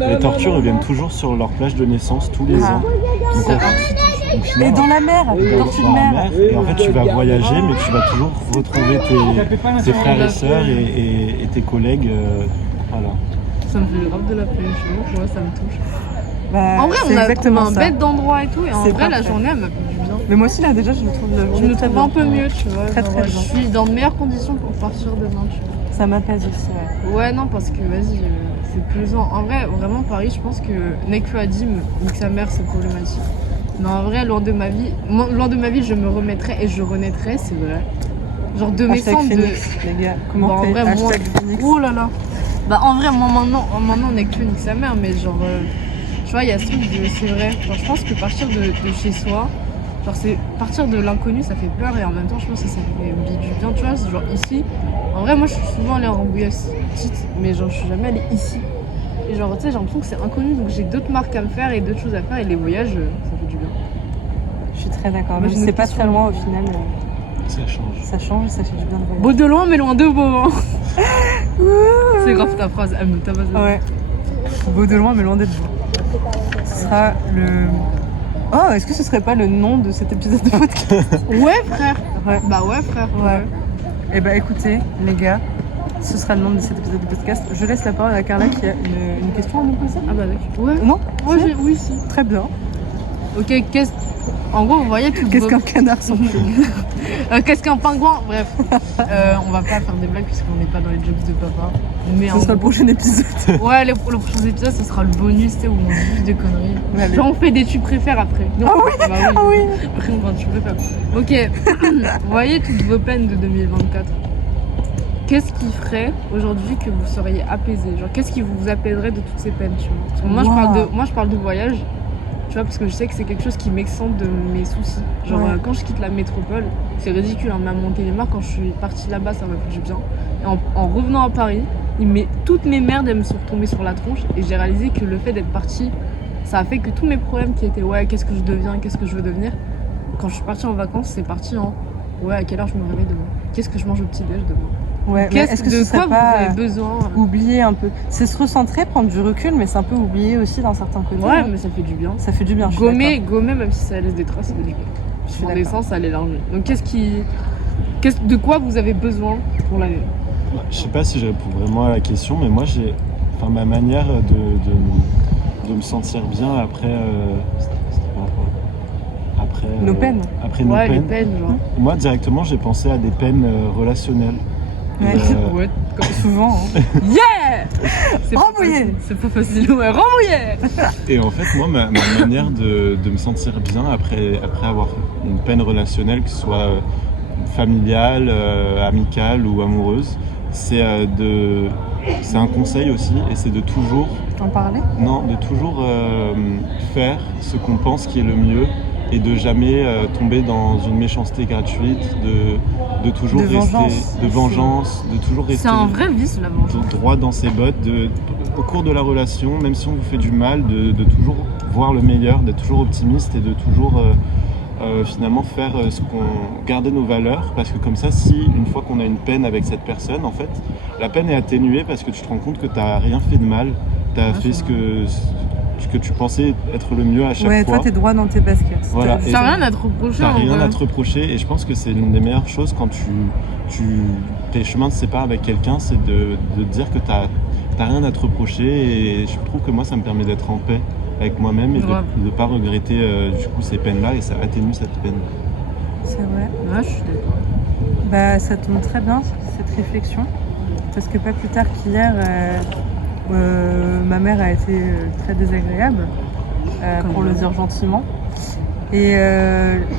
les tortues reviennent toujours sur leur plage de naissance tous les ans. Donc, au Et final, dans la mer, tortue de mer. Et en fait, tu vas voyager, mais tu vas toujours retrouver tes frères et sœurs et tes collègues. Voilà. Ça me fait grave de la peine, je vois, ça me touche. Bah, En vrai, c'est on a trouvé exactement un ça. bête d'endroit et tout, et en C'est vrai, la parfait. journée, elle m'a fait du bien. Mais moi aussi, là, déjà, je me trouve la Je journée me très trouve un bien. peu mieux, tu vois. Très, genre, très je bien. suis dans de meilleures conditions pour partir demain, tu vois. Ça m'apaise aussi, ouais. Ouais, non, parce que vas-y, c'est pesant. En vrai, vraiment, Paris, je pense que Nekfeu a dit, nique sa mère, c'est problématique. Mais en vrai, loin de ma vie, je me remettrai et je renaîtrai, c'est vrai. Genre de mes Hashtag cendres de. Phoenix, les gars. Comment Bah, en on fait vrai, moi. Hashtag Phoenix. Oh là là. Bah, en vrai, moi, maintenant Nekfeu nique sa mère, mais genre. Tu vois, il y a ce truc de. C'est vrai. Genre, je pense que partir de chez soi, genre, c'est partir de l'inconnu, ça fait peur et en même temps, je pense que ça fait du bien, tu vois. C'est genre ici. En vrai, moi, je suis souvent allée en Rambouillet petite, mais genre, je suis jamais allée ici. Et genre, tu sais, j'ai l'impression que c'est inconnu, donc j'ai d'autres marques à me faire et d'autres choses à faire, et les voyages, ça fait du bien. Je suis très d'accord. Moi, Même j'ai si une c'est pas question. très loin, au final, Ça change. ça change et ça fait du bien de voyager. Beau de loin, mais loin de beau. Hein. C'est grave ta phrase, elle me tabasse. Ouais. Beau de loin, mais loin d'être beau. Ce sera le... Oh, est-ce que ce serait pas le nom de cet épisode de podcast? Ouais, frère. Ouais. Bah ouais, frère. Ouais. Eh ben écoutez, les gars, ce sera le nom de cet épisode de podcast. Je laisse la parole à Carla qui a une question à nous poser. Ah bah d'accord. Ouais. Non? Ouais, Si? oui, si. Très bien. Ok, en gros, vous voyez tout. Qu'est-ce qu'un canard sans plume? Qu'est-ce qu'un pingouin? Bref. On va pas faire des blagues puisqu'on n'est pas dans les jokes de papa. Mais Ce en sera le gros- prochain épisode. Ouais, le prochain épisode, ce sera le bonus, tu sais, où on dit juste des conneries. Allez. Genre, on fait des tu préfères après. Ah oui, Bah oui. Ah oui. Après, on va tu préfères. Ok. Vous voyez toutes vos peines de 2024. Qu'est-ce qui ferait aujourd'hui que vous seriez apaisé? Genre, qu'est-ce qui vous apaiserait de toutes ces peines, tu vois? Parce que moi, je parle de voyage, tu vois, parce que je sais que c'est quelque chose qui m'exempte de mes soucis. Genre, Ouais. quand je quitte la métropole, c'est ridicule, hein, mais à Montélimar, quand je suis partie là-bas, ça m'a fait du bien. Et en revenant à Paris, toutes mes merdes, elles me sont retombées sur la tronche, et j'ai réalisé que le fait d'être partie, ça a fait que tous mes problèmes qui étaient, ouais, qu'est-ce que je deviens, qu'est-ce que je veux devenir, quand je suis partie en vacances, c'est parti en, ouais, à quelle heure je me réveille demain? Qu'est-ce que je mange au petit-déj demain? Ouais, mais est-ce que de ce quoi serait vous pas avez besoin? oublier un peu? C'est se recentrer, prendre du recul, mais c'est un peu oublier aussi d'un certain côté. Ouais, hein. mais ça fait du bien. Ça fait du bien. je suis Gommer, même si ça laisse des traces, ça fait du bien. Je suis En d'accord. essence, ça l'élargit. Donc, de quoi vous avez besoin pour l'année? Je sais pas si je réponds vraiment à la question, mais moi, ma manière de me sentir bien après. C'était par rapport- après Nos peines. Après nos Ouais, les peines. peines, genre. Moi, directement, j'ai pensé à des peines relationnelles. Ouais. Ouais, Souvent. hein. yeah! C'est pas Rambouillet. facile, c'est pas facile, ouais, rembrouillé! Et en fait, moi, ma manière de me sentir bien après avoir une peine relationnelle, que ce soit familiale, amicale ou amoureuse, c'est un conseil aussi, et c'est de toujours En parler? faire ce qu'on pense qui est le mieux et de jamais tomber dans une méchanceté gratuite, de toujours De vengeance. de toujours C'est rester un vrai vice, la vengeance. droit dans ses bottes, au cours de la relation, même si on vous fait du mal, de toujours voir le meilleur, d'être toujours optimiste et de toujours finalement faire garder nos valeurs, parce que comme ça, si une fois qu'on a une peine avec cette personne, en fait, la peine est atténuée parce que tu te rends compte que tu n'as rien fait de mal, tu as fait ce que tu pensais être le mieux à chaque Ouais, fois. toi, t'es droit dans tes baskets. Voilà. T'as rien à te reprocher. T'as en rien vrai. à te reprocher, et je pense que c'est l'une des meilleures choses quand tes chemins se séparent avec quelqu'un, c'est de te dire que t'as rien à te reprocher, et je trouve que moi ça me permet d'être en paix avec moi-même et de ne pas regretter du coup ces peines-là, et ça atténue cette peine. C'est vrai. Ouais, je suis d'accord. Bah, ça tombe très bien, cette réflexion. Parce que pas plus tard qu'hier, ma mère a été très désagréable, pour le dire gentiment. Et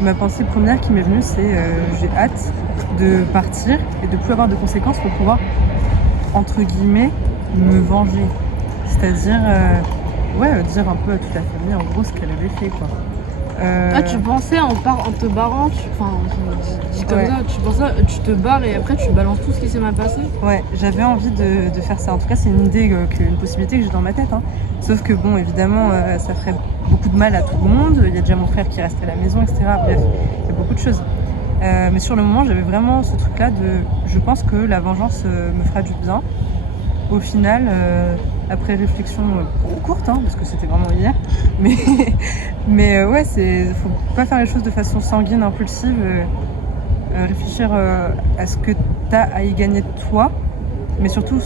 ma pensée première qui m'est venue, c'est j'ai hâte de partir et de plus avoir de conséquences pour pouvoir, entre guillemets, me venger. C'est-à-dire, dire un peu à toute la famille, en gros, ce qu'elle avait fait, quoi. Ah, tu pensais en te barrant, dis comme ça, tu pensais, tu te barres et après tu balances tout ce qui s'est mal passé. Ouais, j'avais envie de faire ça. En tout cas, c'est une idée, une possibilité que j'ai dans ma tête. Hein. Sauf que bon, évidemment, ça ferait beaucoup de mal à tout le monde. Il y a déjà mon frère qui reste à la maison, etc. Bref, il y a beaucoup de choses. Mais sur le moment, j'avais vraiment ce truc-là je pense que la vengeance me fera du bien. Au final, après réflexion courte, hein, parce que c'était vraiment hier, mais ouais, faut pas faire les choses de façon sanguine, impulsive, réfléchir à ce que t'as à y gagner toi, mais surtout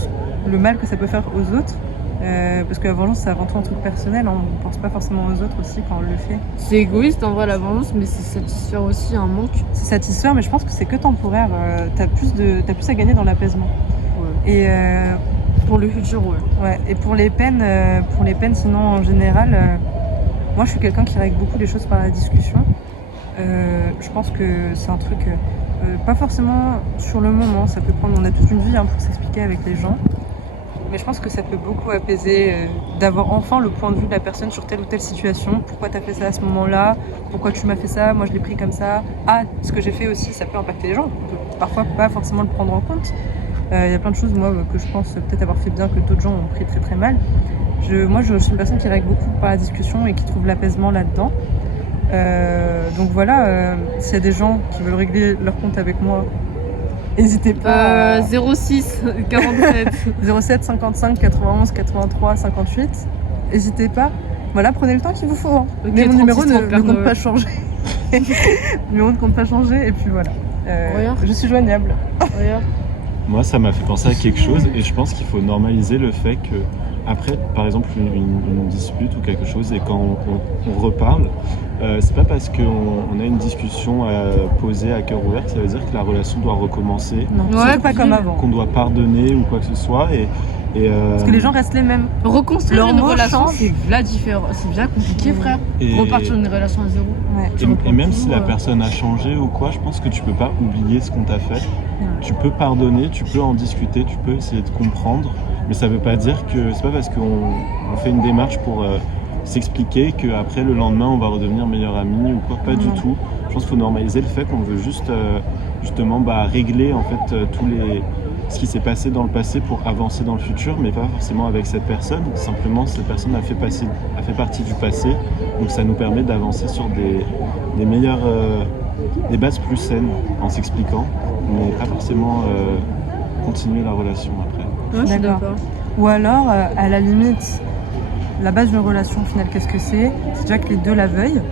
le mal que ça peut faire aux autres, parce que la vengeance c'est avant tout un truc personnel, hein, on pense pas forcément aux autres aussi quand on le fait. C'est égoïste en vrai la vengeance, mais c'est satisfaire aussi un manque. C'est satisfaire, mais je pense que c'est que temporaire, t'as plus à gagner dans l'apaisement. Ouais. Et pour le futur, ouais. Et pour les peines, sinon en général, moi je suis quelqu'un qui règle beaucoup les choses par la discussion. Je pense que c'est un truc, pas forcément sur le moment, ça peut prendre, on a toute une vie pour s'expliquer avec les gens. Mais je pense que ça peut beaucoup apaiser, d'avoir enfin le point de vue de la personne sur telle ou telle situation. Pourquoi tu as fait ça à ce moment-là? Pourquoi tu m'as fait ça? Moi je l'ai pris comme ça. Ah, ce que j'ai fait aussi, ça peut impacter les gens. On peut parfois pas forcément le prendre en compte. Il y a plein de choses, moi, que je pense peut-être avoir fait bien, que d'autres gens ont pris très très mal. Moi, je suis une personne qui règle beaucoup par la discussion et qui trouve l'apaisement là-dedans. Donc voilà, s'il y a des gens qui veulent régler leur compte avec moi, n'hésitez pas. 06 47 07 55 91 83 58. N'hésitez pas. Voilà, prenez le temps qu'il vous faut. Hein. Okay, mais mon numéro ne compte compte pas changer. Mon numéro ne compte pas changer, et puis voilà. Je suis joignable. Moi, ça m'a fait penser à quelque chose, et je pense qu'il faut normaliser le fait que après, par exemple, une dispute ou quelque chose, et quand on reparle, c'est pas parce qu'on a une discussion posée à cœur ouvert que ça veut dire que la relation doit recommencer. Non, ouais, pas comme avant. Qu'on doit pardonner ou quoi que ce soit. Parce que les gens restent les mêmes. Reconstruire une relation, c'est bien compliqué, frère. Repartir une relation à zéro. Ouais. Et même si la personne a changé ou quoi, je pense que tu peux pas oublier ce qu'on t'a fait. Tu peux pardonner, tu peux en discuter, tu peux essayer de comprendre, mais ça veut pas dire que c'est pas parce qu'on fait une démarche pour s'expliquer qu'après le lendemain on va redevenir meilleurs amis ou quoi, pas du tout. Je pense qu'il faut normaliser le fait qu'on veut juste justement régler en fait ce qui s'est passé dans le passé pour avancer dans le futur, mais pas forcément avec cette personne. Simplement, cette personne a fait partie du passé, donc ça nous permet d'avancer sur des meilleures, des bases plus saines en s'expliquant, mais pas forcément continuer la relation après. Ouais, je suis d'accord. Ou alors, à la limite, la base d'une relation au final, qu'est-ce que c'est? C'est déjà que les deux la veuillent,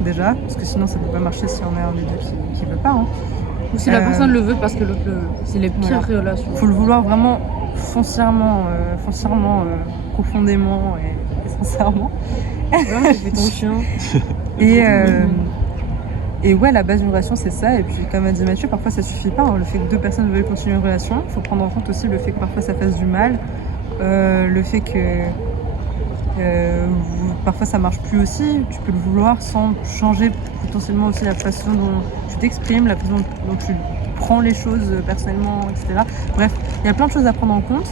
déjà, parce que sinon ça ne peut pas marcher si on a un des deux qui ne veut pas. Hein. Ou si la personne le veut parce que l'autre le veut. C'est les pires relations. Il faut le vouloir vraiment foncièrement, profondément et sincèrement. Ouais, j'ai fait ton chien. Et ouais, la base d'une relation, c'est ça. Et puis, comme a dit Mathieu, parfois ça suffit pas. Hein. Le fait que deux personnes veulent continuer une relation, il faut prendre en compte aussi le fait que parfois ça fasse du mal. Le fait que parfois ça marche plus aussi. Tu peux le vouloir sans changer potentiellement aussi la façon dont tu t'exprimes, la façon dont tu prends les choses personnellement, etc. Bref, il y a plein de choses à prendre en compte.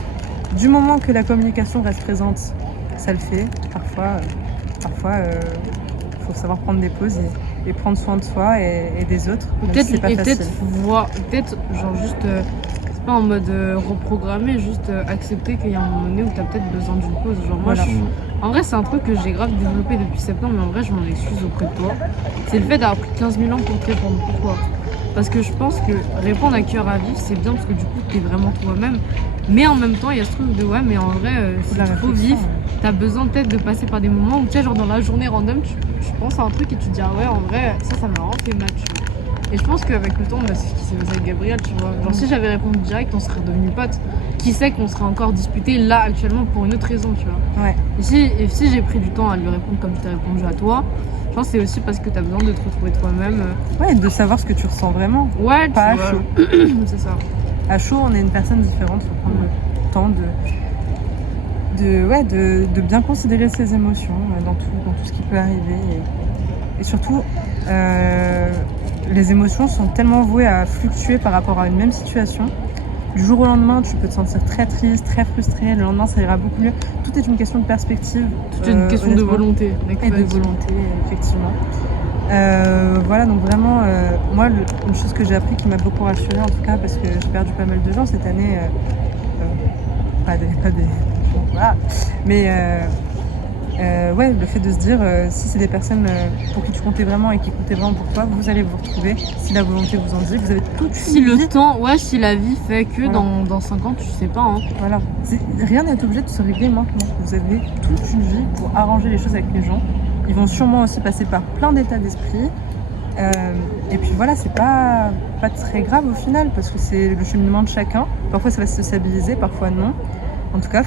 Du moment que la communication reste présente, ça le fait. Parfois, faut savoir prendre des pauses et prendre soin de soi et des autres. Ou même si c'est pas facile. peut-être genre juste, c'est pas en mode reprogrammer, juste accepter qu'il y a un moment donné où t'as peut-être besoin d'une pause. Genre moi, Voilà. en vrai, c'est un truc que j'ai grave développé depuis septembre, mais en vrai, je m'en excuse auprès de toi. C'est le fait d'avoir pris 15 000 ans pour te répondre. Pourquoi ? Parce que je pense que répondre à cœur à vif, c'est bien parce que du coup, t'es vraiment toi-même. Mais en même temps, il y a ce truc de ouais, mais en vrai, Faut de la c'est trop réflexion, vif. T'as besoin peut-être de passer par des moments où tu sais, genre dans la journée random, tu penses à un truc et tu te dis ah ouais, en vrai, ça m'a vraiment fait mal, tu vois. Et je pense qu'avec le temps, bah, c'est ce qui s'est passé avec Gabriel, tu vois. Genre si j'avais répondu direct, on serait devenus potes. Qui sait qu'on serait encore disputés là actuellement pour une autre raison, tu vois. Ouais. Et si j'ai pris du temps à lui répondre comme je t'ai répondu à toi, je pense que c'est aussi parce que t'as besoin de te retrouver toi-même. Ouais, et de savoir ce que tu ressens vraiment. Ouais, Pas à tu vois. chaud. C'est ça. À chaud, on est une personne différente. Il faut prendre le temps de bien considérer ses émotions dans tout ce qui peut arriver. Et surtout, les émotions sont tellement vouées à fluctuer par rapport à une même situation. Du jour au lendemain, tu peux te sentir très triste, très frustré. Le lendemain, ça ira beaucoup mieux. Tout est une question de perspective. C'est une question de honnêtement. volonté. Et de volonté, effectivement. Voilà, donc vraiment, moi, une chose que j'ai appris qui m'a beaucoup rassurée, en tout cas, parce que j'ai perdu pas mal de gens cette année, pas des voilà, mais ouais, le fait de se dire, si c'est des personnes pour qui tu comptais vraiment et qui comptaient vraiment pour toi, vous allez vous retrouver, si la volonté vous en dit, vous avez toute Si une le vie. temps, ouais, si la vie fait que Voilà. dans 5 ans, tu sais pas, hein. Voilà, rien n'est obligé de se régler maintenant. Vous avez toute une vie pour arranger les choses avec les gens. Ils vont sûrement aussi passer par plein d'états d'esprit. Et puis voilà, c'est pas très grave au final parce que c'est le cheminement de chacun. Parfois ça va se stabiliser, parfois non. En tout cas,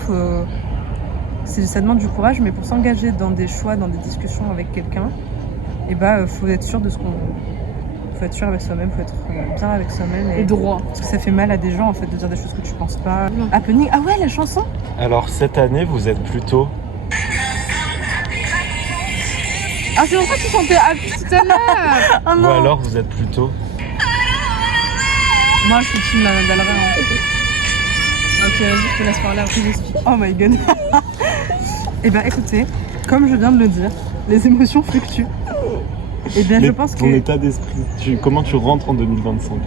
ça demande du courage, mais pour s'engager dans des choix, dans des discussions avec quelqu'un, faut être sûr de ce qu'on. Faut être sûr avec soi-même, faut être bien avec soi-même. Et droit. Parce que ça fait mal à des gens en fait de dire des choses que tu penses pas. Non. Happening, ah ouais, la chanson. Alors cette année, vous êtes plutôt... Ah, c'est pour ça que tu chantais Happy tout à l'heure. Ah Ou non. alors vous êtes plutôt... Moi, je suis team Lana Del Rey. Hein. Ok, vas-y, je te laisse parler, après j'explique. Oh my god. Eh ben écoutez, comme je viens de le dire, les émotions fluctuent. Eh bien je pense ton que... état d'esprit, comment tu rentres en 2025?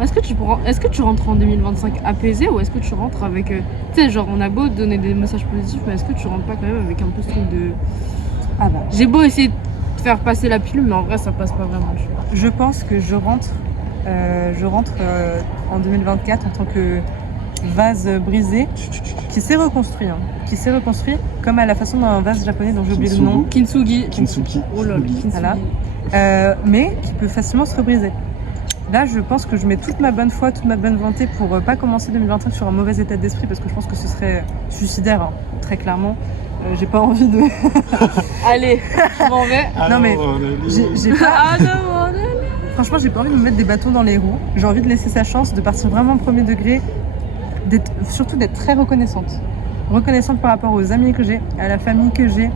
Est-ce que tu rentres en 2025 apaisé ou est-ce que tu rentres avec... tu sais, genre, on a beau donner des messages positifs, mais est-ce que tu rentres pas quand même avec un peu ce truc de... Ah bah, J'ai beau essayer de faire passer la pilule, mais en vrai, ça passe pas vraiment, tu vois. je pense que je rentre en 2024 en tant que vase brisé qui s'est reconstruit. Qui s'est reconstruit comme à la façon d'un vase japonais dont j'ai oublié le nom. Kintsugi. Kintsugi. Oh là là, Kintsugi. Voilà. Mais qui peut facilement se rebriser. Là, je pense que je mets toute ma bonne foi, toute ma bonne volonté pour pas commencer 2025 sur un mauvais état d'esprit parce que je pense que ce serait suicidaire, hein, très clairement. J'ai pas envie de... Allez, je m'en vais. Non, mais j'ai pas... Ah non, non. Franchement, j'ai pas envie de me mettre des bâtons dans les roues. J'ai envie de laisser sa chance, de partir vraiment au premier degré, surtout d'être très reconnaissante. Reconnaissante par rapport aux amis que j'ai, à la famille que j'ai,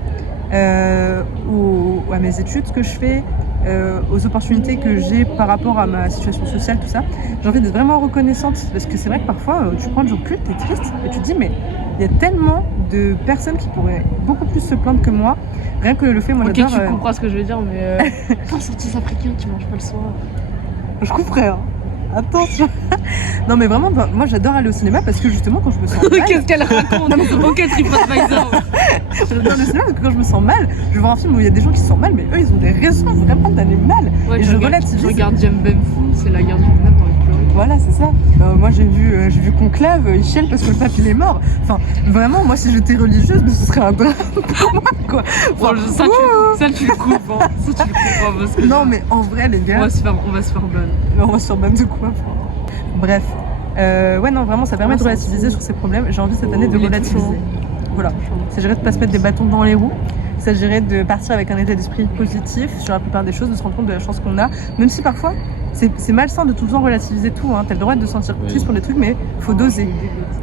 à mes études que je fais, aux opportunités que j'ai par rapport à ma situation sociale, tout ça. J'ai envie d'être vraiment reconnaissante parce que c'est vrai que parfois, tu prends du recul, t'es triste et tu te dis mais il y a tellement de personnes qui pourraient beaucoup plus se plaindre que moi. Rien que le fait, moi Ok, j'adore... tu comprends ce que je veux dire, mais... Putain, sorties africaines, tu manges pas le soir. Je couperais, hein. Attention. Non mais vraiment, moi j'adore aller au cinéma parce que justement quand je me sens mal... Qu'est-ce qu'elle raconte? Ok, TripAdvisor. J'adore le cinéma parce que quand je me sens mal, je vais voir un film où il y a des gens qui se sentent mal, mais eux ils ont des raisons vraiment d'aller mal. Ouais, et je relativise. Je regarde Jam Bem Fou, c'est la guerre du Vietnam dans les pleurer. Voilà, c'est ça. Moi j'ai vu Conclave, il chiale parce que le pape il est mort. Enfin, vraiment, moi si j'étais religieuse, ce serait un drame pour moi, quoi. Bon, ça, tu le coupes, hein. Ça, tu le coupes, hein, parce que... Non mais en vrai les gars... On va se faire ban. On va sur ban de quoi? Bref. Ouais non, vraiment ça permet de relativiser sur ces problèmes. J'ai envie cette année de il est relativiser. touchant. Voilà. Il s'agirait de ne pas se mettre des bâtons dans les roues. Il s'agirait de partir avec un état d'esprit positif sur la plupart des choses, de se rendre compte de la chance qu'on a. Même si parfois, c'est malsain de tout le temps relativiser tout. Hein. T'as le droit de te sentir triste pour des trucs, mais faut doser.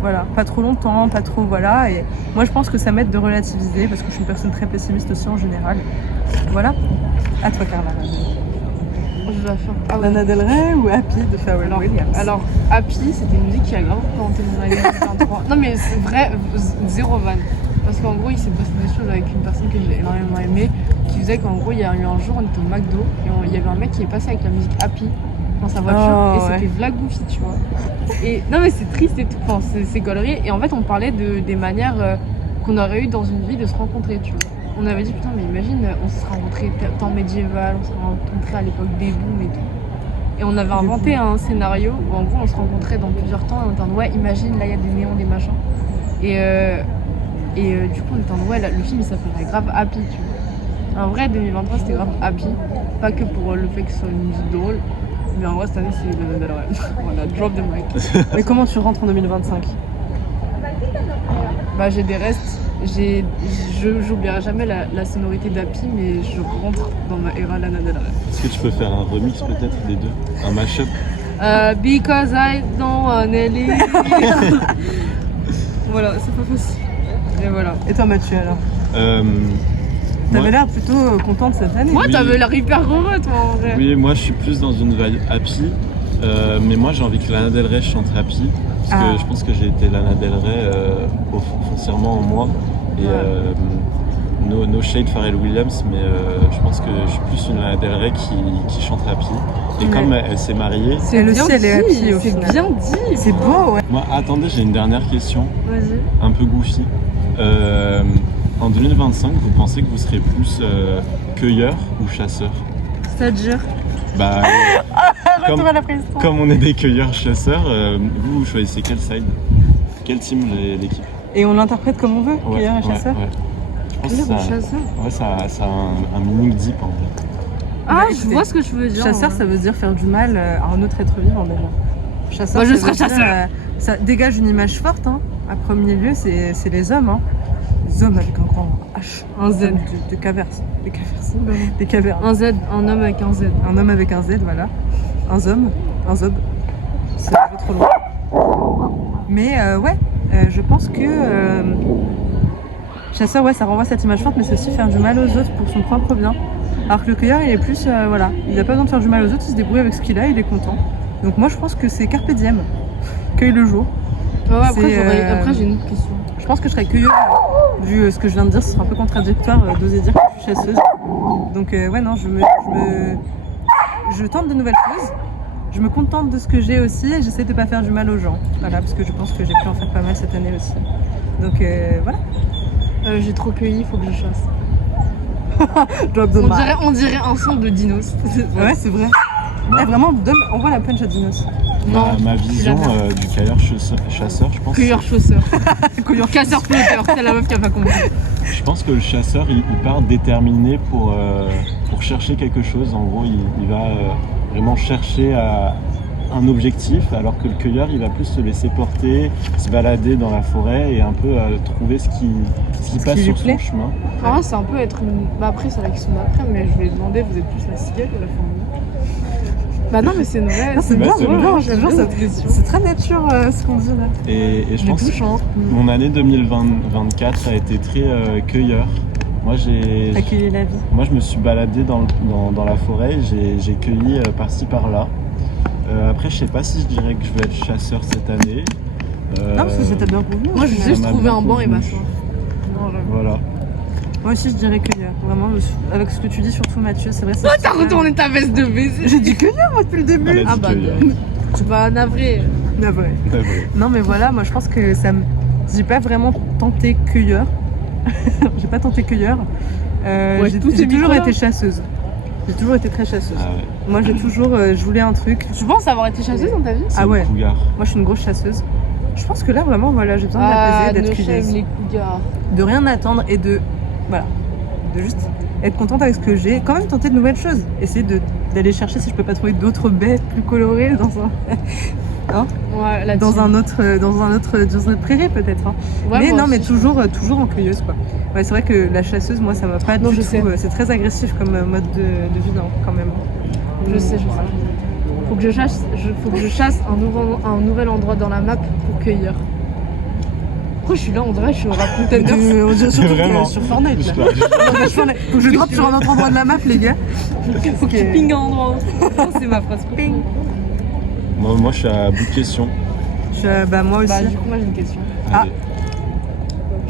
Voilà. Pas trop longtemps, pas trop... Voilà. Et moi, je pense que ça m'aide de relativiser parce que je suis une personne très pessimiste aussi en général. Voilà. À toi, Carla. Je vais faire... Lana Del Rey ou Happy de Pharrell Williams? Alors, Happy, c'était une musique qui a grave représenté mon année 2023. Non, mais c'est vrai, zéro van. Parce qu'en gros, il s'est passé des choses avec une personne que j'ai énormément aimée, qui faisait qu'en gros, il y a eu un jour, on était au McDo et il y avait un mec qui est passé avec la musique Happy dans sa voiture Oh, et ouais. c'était Vla Goofy, tu vois. Et non, mais c'est triste et tout, enfin, c'est gaulerie. Et en fait, on parlait des manières qu'on aurait eu dans une vie de se rencontrer, tu vois. On avait dit, putain, mais imagine, on se serait rencontrés temps médiéval, on se serait rencontrés à l'époque des booms et tout. Et on avait inventé un scénario où en gros, on se rencontrait dans plusieurs temps et on était en mode, ouais, imagine, là, il y a des néons, des machins. Et du coup, on était en mode, ouais, là, le film, il s'appellerait grave Happy, tu vois. En vrai, 2023, c'était grave Happy. Pas que pour le fait que ce soit une musique drôle, mais en vrai, cette année, c'est Lana Del Rey. Voilà, drop the mic. Mais comment tu rentres en 2025? Bah, j'ai des restes. J'oublierai jamais la sonorité d'Happy, mais je rentre dans ma era Lana Del Rey. Est-ce que tu peux faire un remix peut-être des deux? Un mashup? Because I don't wanna leave. Voilà, c'est pas facile. Et voilà. Et toi Mathieu alors? T'avais Moi- l'air plutôt contente cette année. Moi, Oui. t'avais l'air hyper heureux, toi, en vrai. Oui, moi je suis plus dans une vibe happy, mais moi j'ai envie que Lana Del Rey chante happy, parce Ah. que je pense que j'ai été Lana Del Rey foncièrement en moi, et no shade Pharrell Williams, mais je pense que je suis plus une Lana Del Rey qui chante happy, et Ouais. comme elle s'est mariée, C'est elle aussi, bien elle est dit, happy au c'est final. bien dit. C'est beau, ouais. moi attendez j'ai une dernière question, Vas-y. un peu goofy. En 2025, vous pensez que vous serez plus cueilleur ou chasseur? C'est-à-dire Bah, comme, Retour à la préhistoire. comme on est des cueilleurs-chasseurs, vous choisissez quel side? Quel team l'équipe? Et on l'interprète comme on veut, cueilleur et chasseur. ouais. Je pense que Cueilleur ou ça, chasseur? ouais, ça a un meaning deep en fait. Ah, Bah, je écoutez, vois ce que je veux dire. Chasseur, ça veut dire faire du mal à un autre être vivant déjà. Chasseur, Moi, je ça veut serais dire, chasseur. ça dégage une image forte. Hein. À premier lieu, c'est les hommes. Hein. Les hommes avec un grand H. Un Z. De cavernes. Des cavernes. Des cavernes. Un Z, un homme avec un Z. Un homme avec un Z, voilà. Un homme. Un zob. C'est un peu trop loin. Mais ouais, je pense que chasseur, ouais, ça renvoie cette image forte, mais c'est aussi faire du mal aux autres pour son propre bien. Alors que le cueilleur, il est plus, voilà, il n'a pas besoin de faire du mal aux autres, il se débrouille avec ce qu'il a, il est content. Donc moi, je pense que c'est carpe diem, cueille le jour. Ouais, après, C'est, après, j'ai une autre question. Je pense que je serais cueilleur, vu ce que je viens de dire, ce sera un peu contradictoire d'oser dire que je suis chasseuse. Donc ouais, non, je tente de nouvelles choses. Je me contente de ce que j'ai aussi et j'essaie de pas faire du mal aux gens. Voilà, parce que je pense que j'ai pu en faire pas mal cette année aussi. Donc voilà. J'ai trop cueilli, faut que je chasse. Drop the mic. On dirait un son de Dinos. Ouais, c'est vrai. Eh, vraiment, on voit la punch à Dinos. Non, Ma vision c'est la merde. du cueilleur-chasseur, je pense. Cueilleur chausseur. Casseur flotteur, c'est la meuf qui a pas compris. Je pense que le chasseur, il part déterminé pour chercher quelque chose. En gros, il va vraiment chercher un objectif, alors que le cueilleur, il va plus se laisser porter, se balader dans la forêt et un peu trouver ce qui passe qui lui sur plaît. son chemin. En vrai, c'est un peu être une. Bah, après, c'est la question d'après, mais je vais demander, vous êtes plus la cigale ou la fourmi? Bah, non, mais c'est une vraie. Ah, c'est Bah, bien, c'est ouais, vrai. ouais, j'aime bien cette cette question. C'est très nature ce qu'on dit là. Et je Mais pense que touchant. mon année 2024 a été très cueilleur. Moi, Accueillir la vie. Moi, je me suis baladé dans la forêt, j'ai cueilli par-ci par-là. Après, je sais pas si je dirais que je vais être chasseur cette année. Non, parce que ça t'a bien convenu. Moi, je au vais final. juste m'a trouver bien un banc et convenu. m'asseoir. Non, j'avoue. Voilà. Moi aussi, je dirais cueilleur. Vraiment, avec ce que tu dis, surtout Mathieu, c'est vrai. Oh, t'as retourné ta veste de baiser. J'ai dit cueilleur moi depuis le début. Elle a dit Ah bah, cueilleur. c'est pas navré. Ah ouais. Ouais, ouais. Non, mais voilà, moi je pense que ça me. J'ai pas vraiment tenté cueilleur. J'ai pas tenté cueilleur. Ouais, tous ces j'ai toujours micros-là. été chasseuse. J'ai toujours été très chasseuse. Ah ouais. Moi j'ai toujours. Je voulais un truc. Tu penses avoir été chasseuse dans ta vie? C'est Ah ouais. le cougar. Moi je suis une grosse chasseuse. Je pense que là vraiment, voilà, j'ai besoin de m'apaiser, d'être no shame, curieuse. les cougars. De rien attendre et de. Voilà. De juste être contente avec ce que j'ai. Quand même tenter de nouvelles choses. Essayer d'aller chercher si je peux pas trouver d'autres baies plus colorées Ouais, là dans une autre prairie peut-être. Hein. Ouais, Mais moi non, mais aussi. toujours en cueilleuse quoi. Ouais, c'est vrai que la chasseuse, moi, ça m'a pas Non, du je tout. sais. C'est très agressif comme mode de vie, non, quand même. Je sais. Faut que je chasse un nouvel endroit dans la map pour cueillir. Pourquoi je suis là? On dirait que je suis au rap contender. On dirait surtout Vraiment. sur Fortnite. Juste Là. là, juste là. Non, mais faut que je drop sur un autre endroit de la map, les gars. Faut que tu pinges un endroit. C'est ma phrase. Ping. Moi, je suis à bout de questions. Bah, moi aussi. Bah, du coup, moi j'ai une question. Ah. Allez.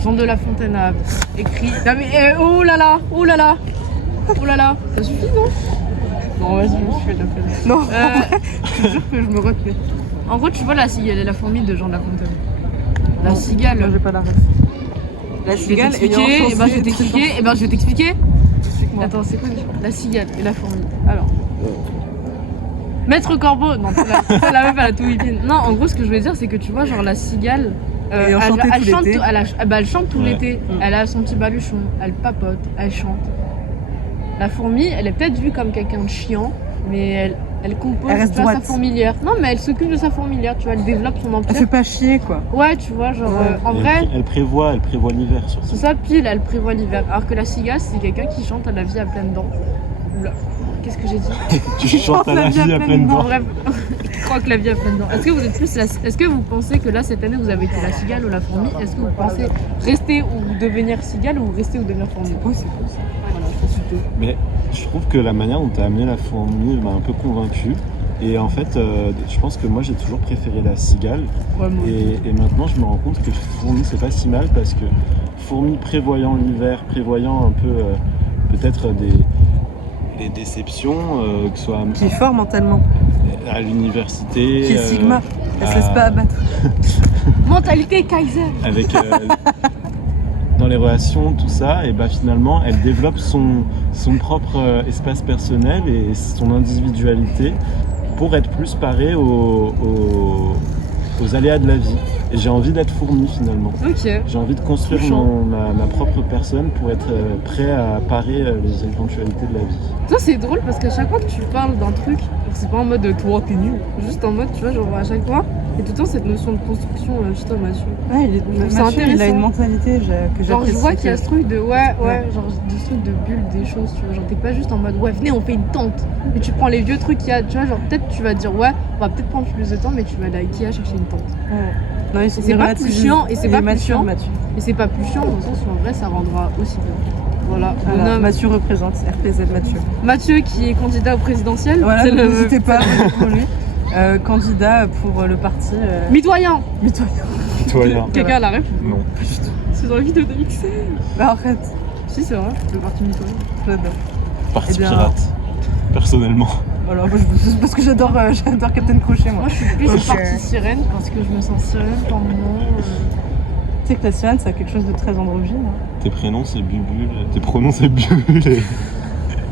Jean de La Fontaine a écrit. Non mais oh là là. Oh là là, ça suffit, non? Non, vas-y, je fais de la peine. Non, je te jure que je me retenais. En gros, tu vois la cigale et la fourmi de Jean de La Fontaine. La cigale. Moi, j'ai pas la ref. La Je vais cigale t'expliquer, et ben je vais t'expliquer. Explique-moi. Attends, c'est quoi déjà? La cigale et la fourmi. Alors. Maître Corbeau, non, c'est la meuf, elle a tout whipping. Non, en gros, ce que je veux dire, c'est que tu vois, genre la cigale, Et enchantée tout chante, l'été. elle chante tout Ouais. l'été. Elle a son petit baluchon, elle papote, elle chante. La fourmi, elle est peut-être vue comme quelqu'un de chiant, mais elle compose Elle reste tu vois, sa droite. fourmilière. Non, mais elle s'occupe de sa fourmilière, tu vois, elle développe son Elle empire. fait pas chier, quoi. Ouais, tu vois, genre, Ouais. en Et vrai, elle prévoit l'hiver surtout. c'est ça, pile, elle prévoit l'hiver. Alors que la cigale, c'est quelqu'un qui chante à la vie à pleines dents. Oula, qu'est-ce que j'ai dit? Tu chantes à la vie à pleine Bon, dents. bref, je crois que la vie a plein dedans. Est-ce que vous êtes plus est-ce que vous pensez que là cette année vous avez été la cigale ou la fourmi? Est-ce que vous pensez rester ou devenir cigale ou rester ou devenir fourmi? C'est possible. Voilà, je pense que Mais je trouve que la manière dont tu as amené la fourmi m'a un peu convaincu. Et en fait, je pense que moi j'ai toujours préféré la cigale. ouais, moi. Et maintenant je me rends compte que fourmi c'est pas si mal parce que fourmi prévoyant l'hiver, prévoyant un peu peut-être des déceptions, que ce soit Qui est fort mentalement. à l'université. Qui est Sigma. Elle se laisse à- pas abattre. Mentalité Kaiser. avec dans les relations, tout ça, et bah finalement elle développe son propre espace personnel et son individualité pour être plus parée aux aléas de la vie. Et j'ai envie d'être fourmi finalement. Ok. J'ai envie de construire Touchant. ma propre personne pour être prêt à parer les éventualités de la vie. Ça c'est drôle parce qu'à chaque fois que tu parles d'un truc, c'est pas en mode toi t'es nul, juste en mode tu vois genre à chaque fois, et tout le temps cette notion de construction, putain Mathieu. Ouais, il est C'est Mathieu, il a intéressant. une mentalité que Genre je j'apprécie. vois qu'il y a ce truc de Ouais. genre de truc de bulle des choses, tu vois, genre t'es pas juste en mode ouais venez on fait une tente, et tu prends les vieux trucs qu'il y a, tu vois, genre peut-être tu vas dire ouais on va peut-être prendre plus de temps mais tu vas aller à Ikea chercher une tente. Ouais. Non, il c'est pas plus chiant, et c'est Il pas est plus mature, chiant. Mathieu. Et c'est pas plus chiant dans le sens où en vrai ça rendra aussi bien. Voilà, Voilà, bonhomme. Mathieu représente RPZ Mathieu. Mathieu qui est candidat au présidentiel, Voilà, c'est le n'hésitez pas à voter pour lui. Candidat pour le parti. mitoyen. Toi, Quelqu'un a la ref? non. C'est dans la vidéo de XL. Bah arrête, Si c'est vrai, le parti mitoyen. j'adore. Parti Eh bien- pirate, personnellement. Voilà, moi, c'est parce que j'adore Captain Crochet, moi. Moi je suis plus Ok. partie sirène parce que je me sens sirène par moment. Tu sais que la sirène, ça a quelque chose de très androgyne. Hein. Tes prénoms c'est Bubule, tes pronoms c'est Bubule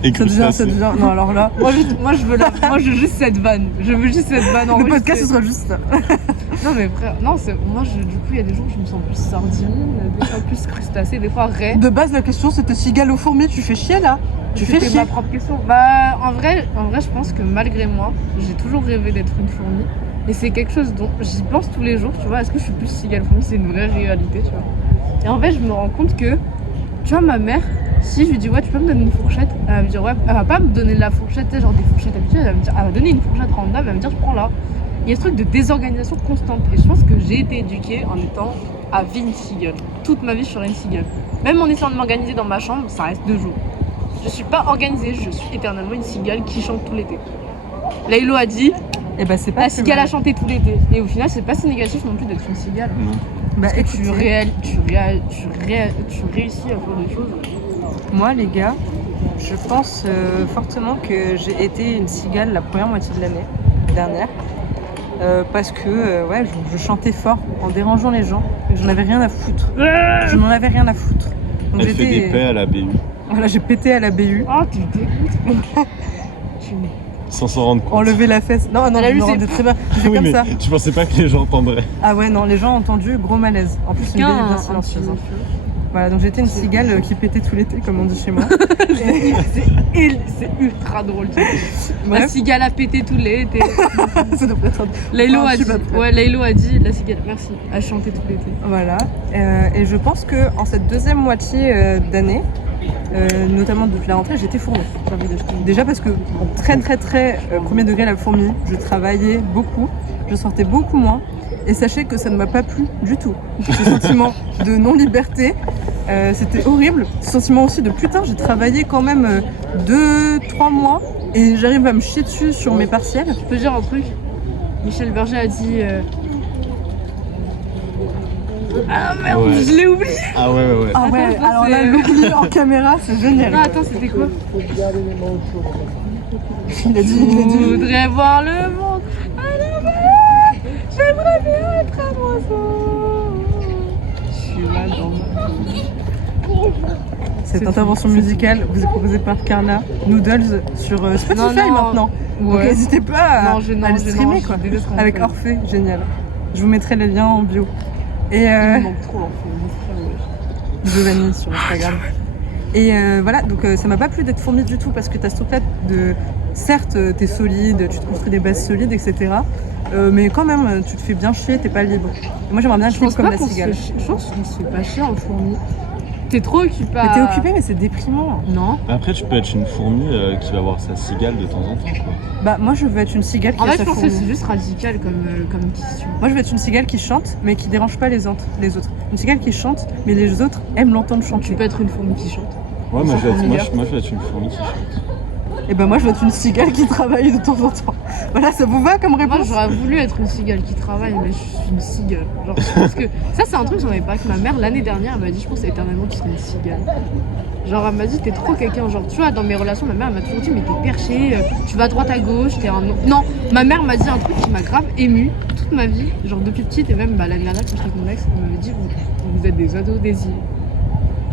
et Ça devient, crustacé. Non, alors là, Moi je veux juste cette vanne. Je veux juste cette vanne le enregistrée. podcast, ce sera juste ça. Non mais frère, non du coup il y a des jours où je me sens plus sardine, des fois plus crustacée, des fois raie. De base, la question, c'était cigale ou fourmi, tu fais chier, là. Tu fais C'était chier. ma propre question. Bah en vrai je pense que malgré moi, j'ai toujours rêvé d'être une fourmi. Et c'est quelque chose dont j'y pense tous les jours, tu vois. Est-ce que je suis plus cigale fourmi? C'est une vraie réalité, tu vois. Et en fait, je me rends compte que, tu vois, ma mère, si je lui dis ouais, tu peux me donner une fourchette, elle va me dire ouais, elle va pas me donner de la fourchette, tu sais, genre des fourchettes habituelles, elle va me donner une fourchette random, elle va me dire je prends là. Il y a ce truc de désorganisation constante. Et je pense que j'ai été éduquée en étant à vie une cigale. Toute ma vie, je serai une cigale. Même en essayant de m'organiser dans ma chambre, ça reste 2 jours. Je suis pas organisée, je suis éternellement une cigale qui chante tout l'été. Laylo a dit, Et bah, c'est pas la plus cigale mal. a chanté tout l'été. Et au final, c'est pas si négatif non plus d'être une cigale. Non. Bah, Parce que écoutez, tu réussis à faire des choses. moi, les gars, je pense fortement que j'ai été une cigale la première moitié de l'année dernière. Parce que ouais, je chantais fort en dérangeant les gens. Et j'en avais rien à foutre. Je n'en avais rien à foutre. Donc Elle fait des paix à la BU Voilà, j'ai pété à la BU, Oh, tu dégoûtes. sans s'en rendre compte. enlevé la fesse. Non, non, Elle a je eu me ses- rendais très bien. J'ai fait Oui, comme mais ça. tu pensais pas que les gens entendraient. Ah ouais, non, les gens ont entendu, gros malaise. En plus, une BU bien silencieuse. hein. Voilà, donc j'étais une cigale qui pétait tout l'été, comme on dit chez moi. Et- C'est ultra drôle. tu sais. La Bref, cigale a pété tout l'été. ça devrait être... Laylo Oh, a je suis dit. pas prête. Ouais, Laylo a dit la cigale. Merci. A chanté tout l'été. Voilà. Et je pense que en cette deuxième moitié d'année, notamment depuis la rentrée, j'étais fourmi. J'ai envie de dire. Déjà parce que très premier degré la fourmi, je travaillais beaucoup, je sortais beaucoup moins. Et sachez que ça ne m'a pas plu du tout. Ce sentiment de non-liberté, c'était horrible. Ce sentiment aussi de putain, j'ai travaillé quand même 2-3 mois et j'arrive à me chier dessus sur mes partiels. Je peux dire un truc. Michel Berger a dit Ah merde, Ouais. je l'ai oublié. Ah ouais. Ah ouais, Attends, alors là, c'est- l'oubli en caméra, c'est génial. Non, attends, c'était quoi? Il a dit. Je voudrais voir le monde à l'envers. J'aimerais bien être un oiseau. Je suis là dans ma... Cette C'est intervention tout, c'est musicale vous est proposée par Carla Noodles sur Spotify Non, non. maintenant. Donc Ouais. n'hésitez pas à, Non, je- non, à le je- streamer non, quoi. je déteste quand on Avec fait. Orphée, génial. Je vous mettrai les liens en bio. Et Il me manque trop l'enfant. Giovanni sur Instagram. Et voilà, donc ça m'a pas plu d'être fourmi du tout parce que t'as ce truc-là de. Certes, t'es solide, tu te construis des bases solides, etc. Mais quand même, tu te fais bien chier, t'es pas libre. Et moi j'aimerais bien être Je libre pense comme pas la qu'on se cigale. fait... Je pense qu'on se fait pas chier en fourmi. T'es trop occupé à... Mais t'es occupé, mais c'est déprimant. Non. Après, tu peux être une fourmi qui va voir sa cigale de temps en temps, quoi. Bah, moi je veux être une cigale qui En a fait, sa je pense que fourmi. c'est juste radical comme question. Moi je veux être une cigale qui chante, mais qui dérange pas les autres. Une cigale qui chante, mais les autres aiment l'entendre Tu chanter. peux être une fourmi qui chante. Ouais, moi Sans je, vais être, moi, fourmilière. je- moi, je vais être une fourmi qui chante. Et ben moi je veux être une cigale qui travaille de temps en temps. Voilà, ça vous va comme Moi, réponse? j'aurais voulu être une cigale qui travaille, mais je suis une cigale. Genre, je pense que ça, c'est un truc que j'en avais pas avec ma mère. L'année dernière, elle m'a dit, je pense éternellement que tu serais une cigale. Genre, elle m'a dit, t'es trop quelqu'un. Genre, tu vois, dans mes relations, ma mère, elle m'a toujours dit, mais t'es perché, tu vas à droite à gauche, t'es un. Non, ma mère m'a dit un truc qui m'a grave émue toute ma vie. Genre, depuis petite, et même l'année dernière, quand j'étais avec mon ex, elle m'avait dit, vous êtes des oiseaux des îles.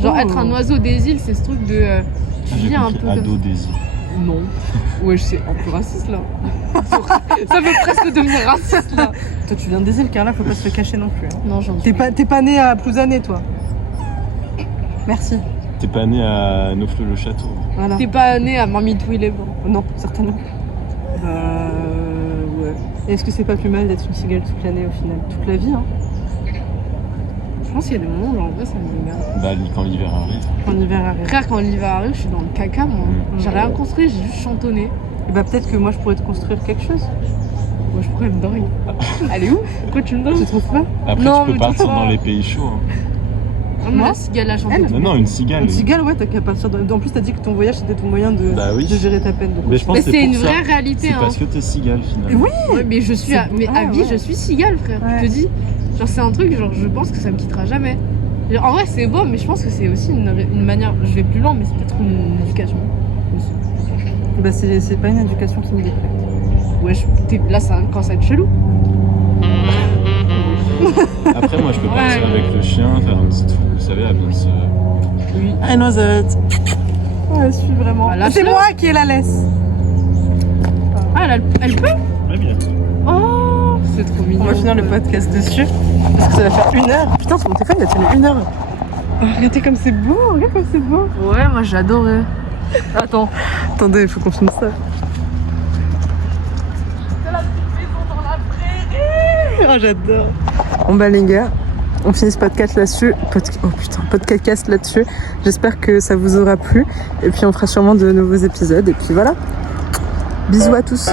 Genre, Oh. être un oiseau des îles, c'est ce truc de. Tu J'ai vis un compris peu. ado désir. Non. Ouais, c'est un peu raciste là. Ça veut presque devenir raciste là. Toi tu viens des îles, Carla, faut pas se le cacher non plus. Hein. Non, j'en suis. T'es pas née à Plouzané, toi. Merci. T'es pas né à Neaufle-le-Château. Voilà. T'es pas né à Marmitou les Vents. Non, certainement. Ouais. Et est-ce que c'est pas plus mal d'être une cigale toute l'année au final? Toute la vie, hein. Je pense qu'il y a des moments où genre, en vrai ça m'énerve. Bah, quand l'hiver arrive. En hiver arrive. Frère, quand l'hiver arrive, je suis dans le caca moi. J'ai rien construit, j'ai juste chantonné. Et bah peut-être que moi je pourrais te construire quelque chose. Moi je pourrais me dormir. Elle est où? Pourquoi tu me donnes? Tu trouves pas? Après, Non, tu mais peux partir toi- dans les pays chauds. Hein. Non, mais Moi la cigale a chanté. Elle Non, une cigale. Une cigale, ouais, t'as qu'à partir de... En plus t'as dit que ton voyage c'était ton moyen de, Bah oui. de gérer ta peine. Donc, Mais je pense Mais que c'est pour une ça. vraie réalité C'est hein. parce que t'es cigale finalement. Oui. Ouais, mais je suis à, mais à vie, ouais. je suis cigale, frère. Ouais. Je te dis, genre c'est un truc, genre je pense que ça me quittera jamais. Genre, en vrai, c'est beau, mais je pense que c'est aussi une manière. Je vais plus loin, mais c'est peut-être une éducation. aussi. Bah c'est pas une éducation qui me déplaît. Ouais, là, ça commence à être chelou. Après, moi, je peux partir Ouais. avec le chien, faire un petit tour. Vous savez, la Beyoncé. Oui. I know that. Ouais, je suis vraiment. Bah, lâche-le. C'est moi qui ai la laisse. Ah, elle peut. Ouais, bien. Oh, c'est trop mignon. On va finir le podcast dessus parce que ça va faire 1 heure. Putain, sur mon téléphone il a tenu 1 heure. Oh, regardez comme c'est beau, regarde comme c'est beau. Ouais, moi j'ai adoré. Attends. Attendez, il faut qu'on filme ça. Oh, j'adore. Bon bah les gars, on finit ce podcast là-dessus. Podcast là-dessus. J'espère que ça vous aura plu. Et puis on fera sûrement de nouveaux épisodes. Et puis voilà. Bisous à tous.